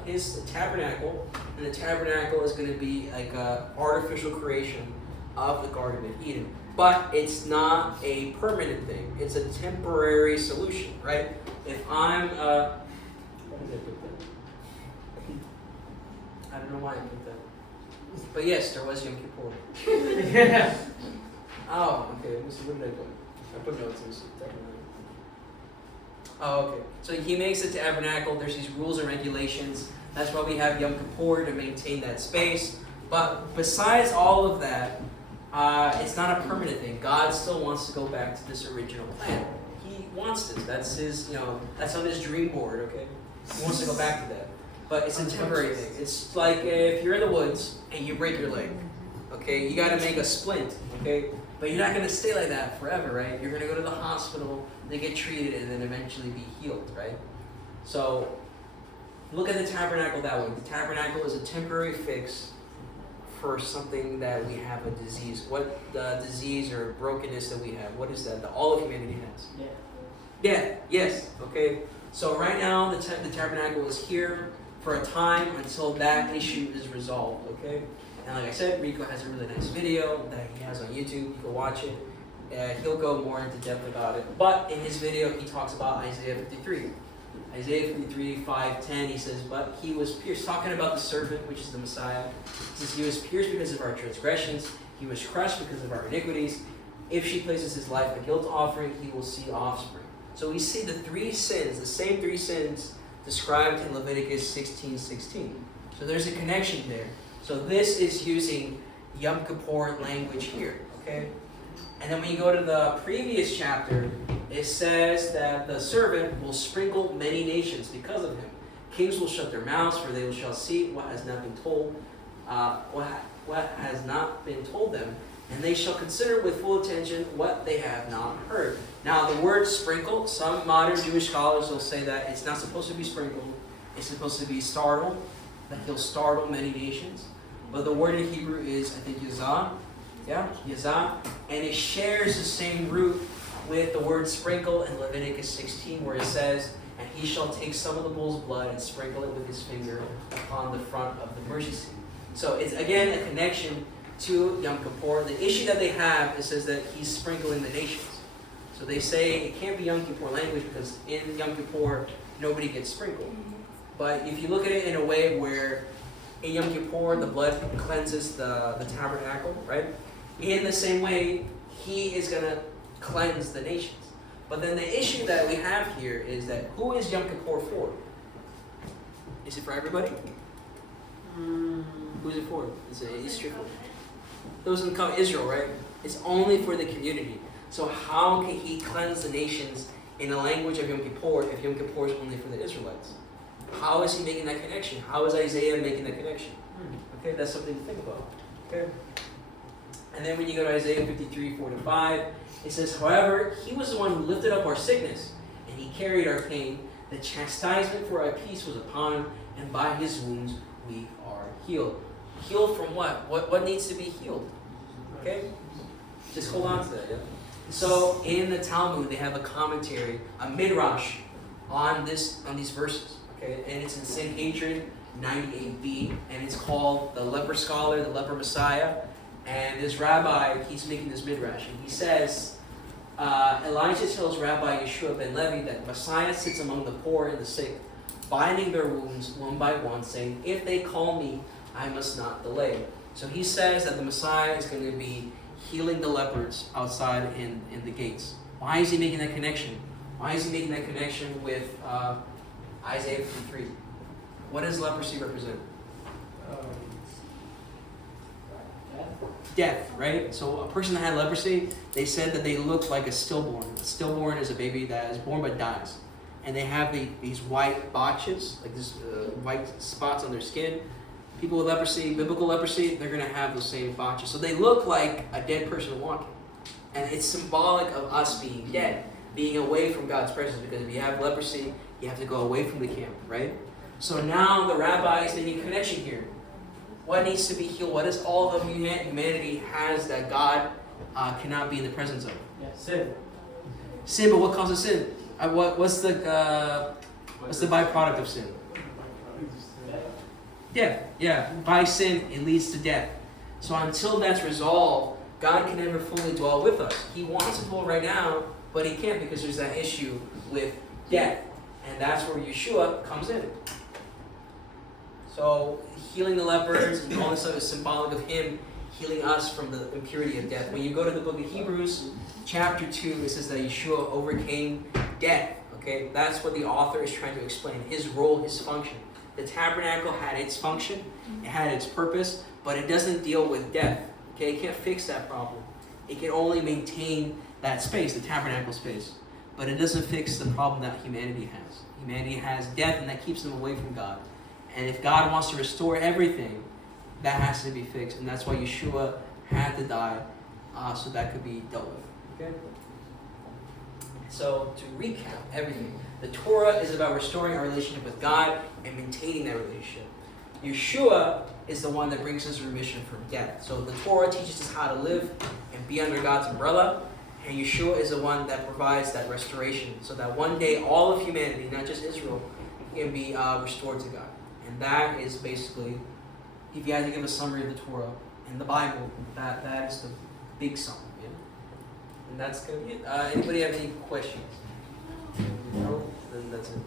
his tabernacle. And the tabernacle is going to be like an artificial creation of the Garden of Eden. But it's not a permanent thing. It's a temporary solution, right? If I'm... what did I put that? I don't know why I put that. But yes, there was Yom Kippur. Yeah. Oh, okay. Let me see. What did I put? I put notes in this tabernacle. Oh, okay. So he makes the tabernacle. There's these rules and regulations. That's why we have Yom Kippur to maintain that space. But besides all of that, it's not a permanent thing. God still wants to go back to this original plan. He wants this. That's his, that's on his dream board, okay? He wants to go back to that. But it's a temporary thing. It's like if you're in the woods and you break your leg, okay? You got to make a splint, okay? But you're not going to stay like that forever, right? You're going to go to the hospital, they get treated, and then eventually be healed, right? So look at the tabernacle that way. The tabernacle is a temporary fix for something that we have a disease. What disease or brokenness that we have? What is that all of humanity has? Yeah. Yes. Okay. So right now the tabernacle is here for a time until that issue is resolved. Okay. And like I said, Rico has a really nice video that he has on YouTube. You can watch it. He'll go more into depth about it. But in his video, he talks about Isaiah 53. Isaiah 53, 5, 10, he says, but he was pierced, talking about the servant, which is the Messiah. He says, he was pierced because of our transgressions. He was crushed because of our iniquities. If she places his life a guilt offering, he will see offspring. So we see the three sins, the same three sins described in Leviticus 16:16. So there's a connection there. So this is using Yom Kippur language here, okay? And then when you go to the previous chapter, it says that the servant will sprinkle many nations because of him. Kings will shut their mouths, for they shall see what has not been told, what has not been told them, and they shall consider with full attention what they have not heard. Now, the word sprinkle, some modern Jewish scholars will say that it's not supposed to be sprinkled. It's supposed to be startled, that he'll startle many nations. But the word in Hebrew is, I think, yazah. Yeah, yazah. And it shares the same root with the word sprinkle in Leviticus 16, where it says, and he shall take some of the bull's blood and sprinkle it with his finger upon the front of the mercy seat. So it's, again, a connection to Yom Kippur. The issue that they have, it says that he's sprinkling the nations. So they say it can't be Yom Kippur language because in Yom Kippur, nobody gets sprinkled. But if you look at it in a way where in Yom Kippur, the blood cleanses the tabernacle, right? In the same way, he is going to cleanse the nations. But then the issue that we have here is that who is Yom Kippur for? Is it for everybody? Who's it for? It's strictly. Those in Israel, right? It's only for the community. So how can he cleanse the nations in the language of Yom Kippur if Yom Kippur is only for the Israelites? How is he making that connection? How is Isaiah making that connection? Okay, that's something to think about. Okay. And then when you go to Isaiah 53, 4-5, it says, however, he was the one who lifted up our sickness, and he carried our pain. The chastisement for our peace was upon him, and by his wounds we are healed. Healed from what? What needs to be healed? Okay? Just hold on to that. Yeah? So in the Talmud, they have a commentary, a midrash, on these verses. Okay? And it's in Sanhedrin 98b, and it's called The Leper Scholar, the Leper Messiah. And this rabbi, he's making this midrash, and he says, Elijah tells Rabbi Yeshua ben Levi that Messiah sits among the poor and the sick, binding their wounds one by one, saying, if they call me, I must not delay. So he says that the Messiah is going to be healing the lepers outside in the gates. Why is he making that connection? Why is he making that connection with Isaiah 53? What does leprosy represent? Death? death, right? So a person that had leprosy, they said that they looked like a stillborn. A stillborn is a baby that is born but dies. And they have these white botches, like this white spots on their skin. People with leprosy, biblical leprosy, they're going to have those same botches. So they look like a dead person walking. And it's symbolic of us being dead, being away from God's presence. Because if you have leprosy, you have to go away from the camp, right? So now the rabbi is making a connection here. What needs to be healed? What is all of humanity has that God cannot be in the presence of? Yeah, sin. Sin, but what causes sin? What's the byproduct of sin? Death. Yeah. By sin, it leads to death. So until that's resolved, God can never fully dwell with us. He wants to dwell right now, but he can't because there's that issue with death. And that's where Yeshua comes in. So healing the lepers and all this stuff is symbolic of him healing us from the impurity of death. When you go to the book of Hebrews, chapter 2, it says that Yeshua overcame death. Okay, that's what the author is trying to explain. His role, his function. The tabernacle had its function, it had its purpose, but it doesn't deal with death. Okay, it can't fix that problem. It can only maintain that space, the tabernacle space. But it doesn't fix the problem that humanity has. Humanity has death, and that keeps them away from God. And if God wants to restore everything, that has to be fixed. And that's why Yeshua had to die, so that could be dealt with. Okay? So to recap everything, the Torah is about restoring our relationship with God and maintaining that relationship. Yeshua is the one that brings us remission from death. So the Torah teaches us how to live and be under God's umbrella. And Yeshua is the one that provides that restoration so that one day all of humanity, not just Israel, can be restored to God. And that is basically, if you had to give a summary of the Torah and the Bible, that is the big summary. Yeah? And that's going to be it. Anybody have any questions? No? Then that's it.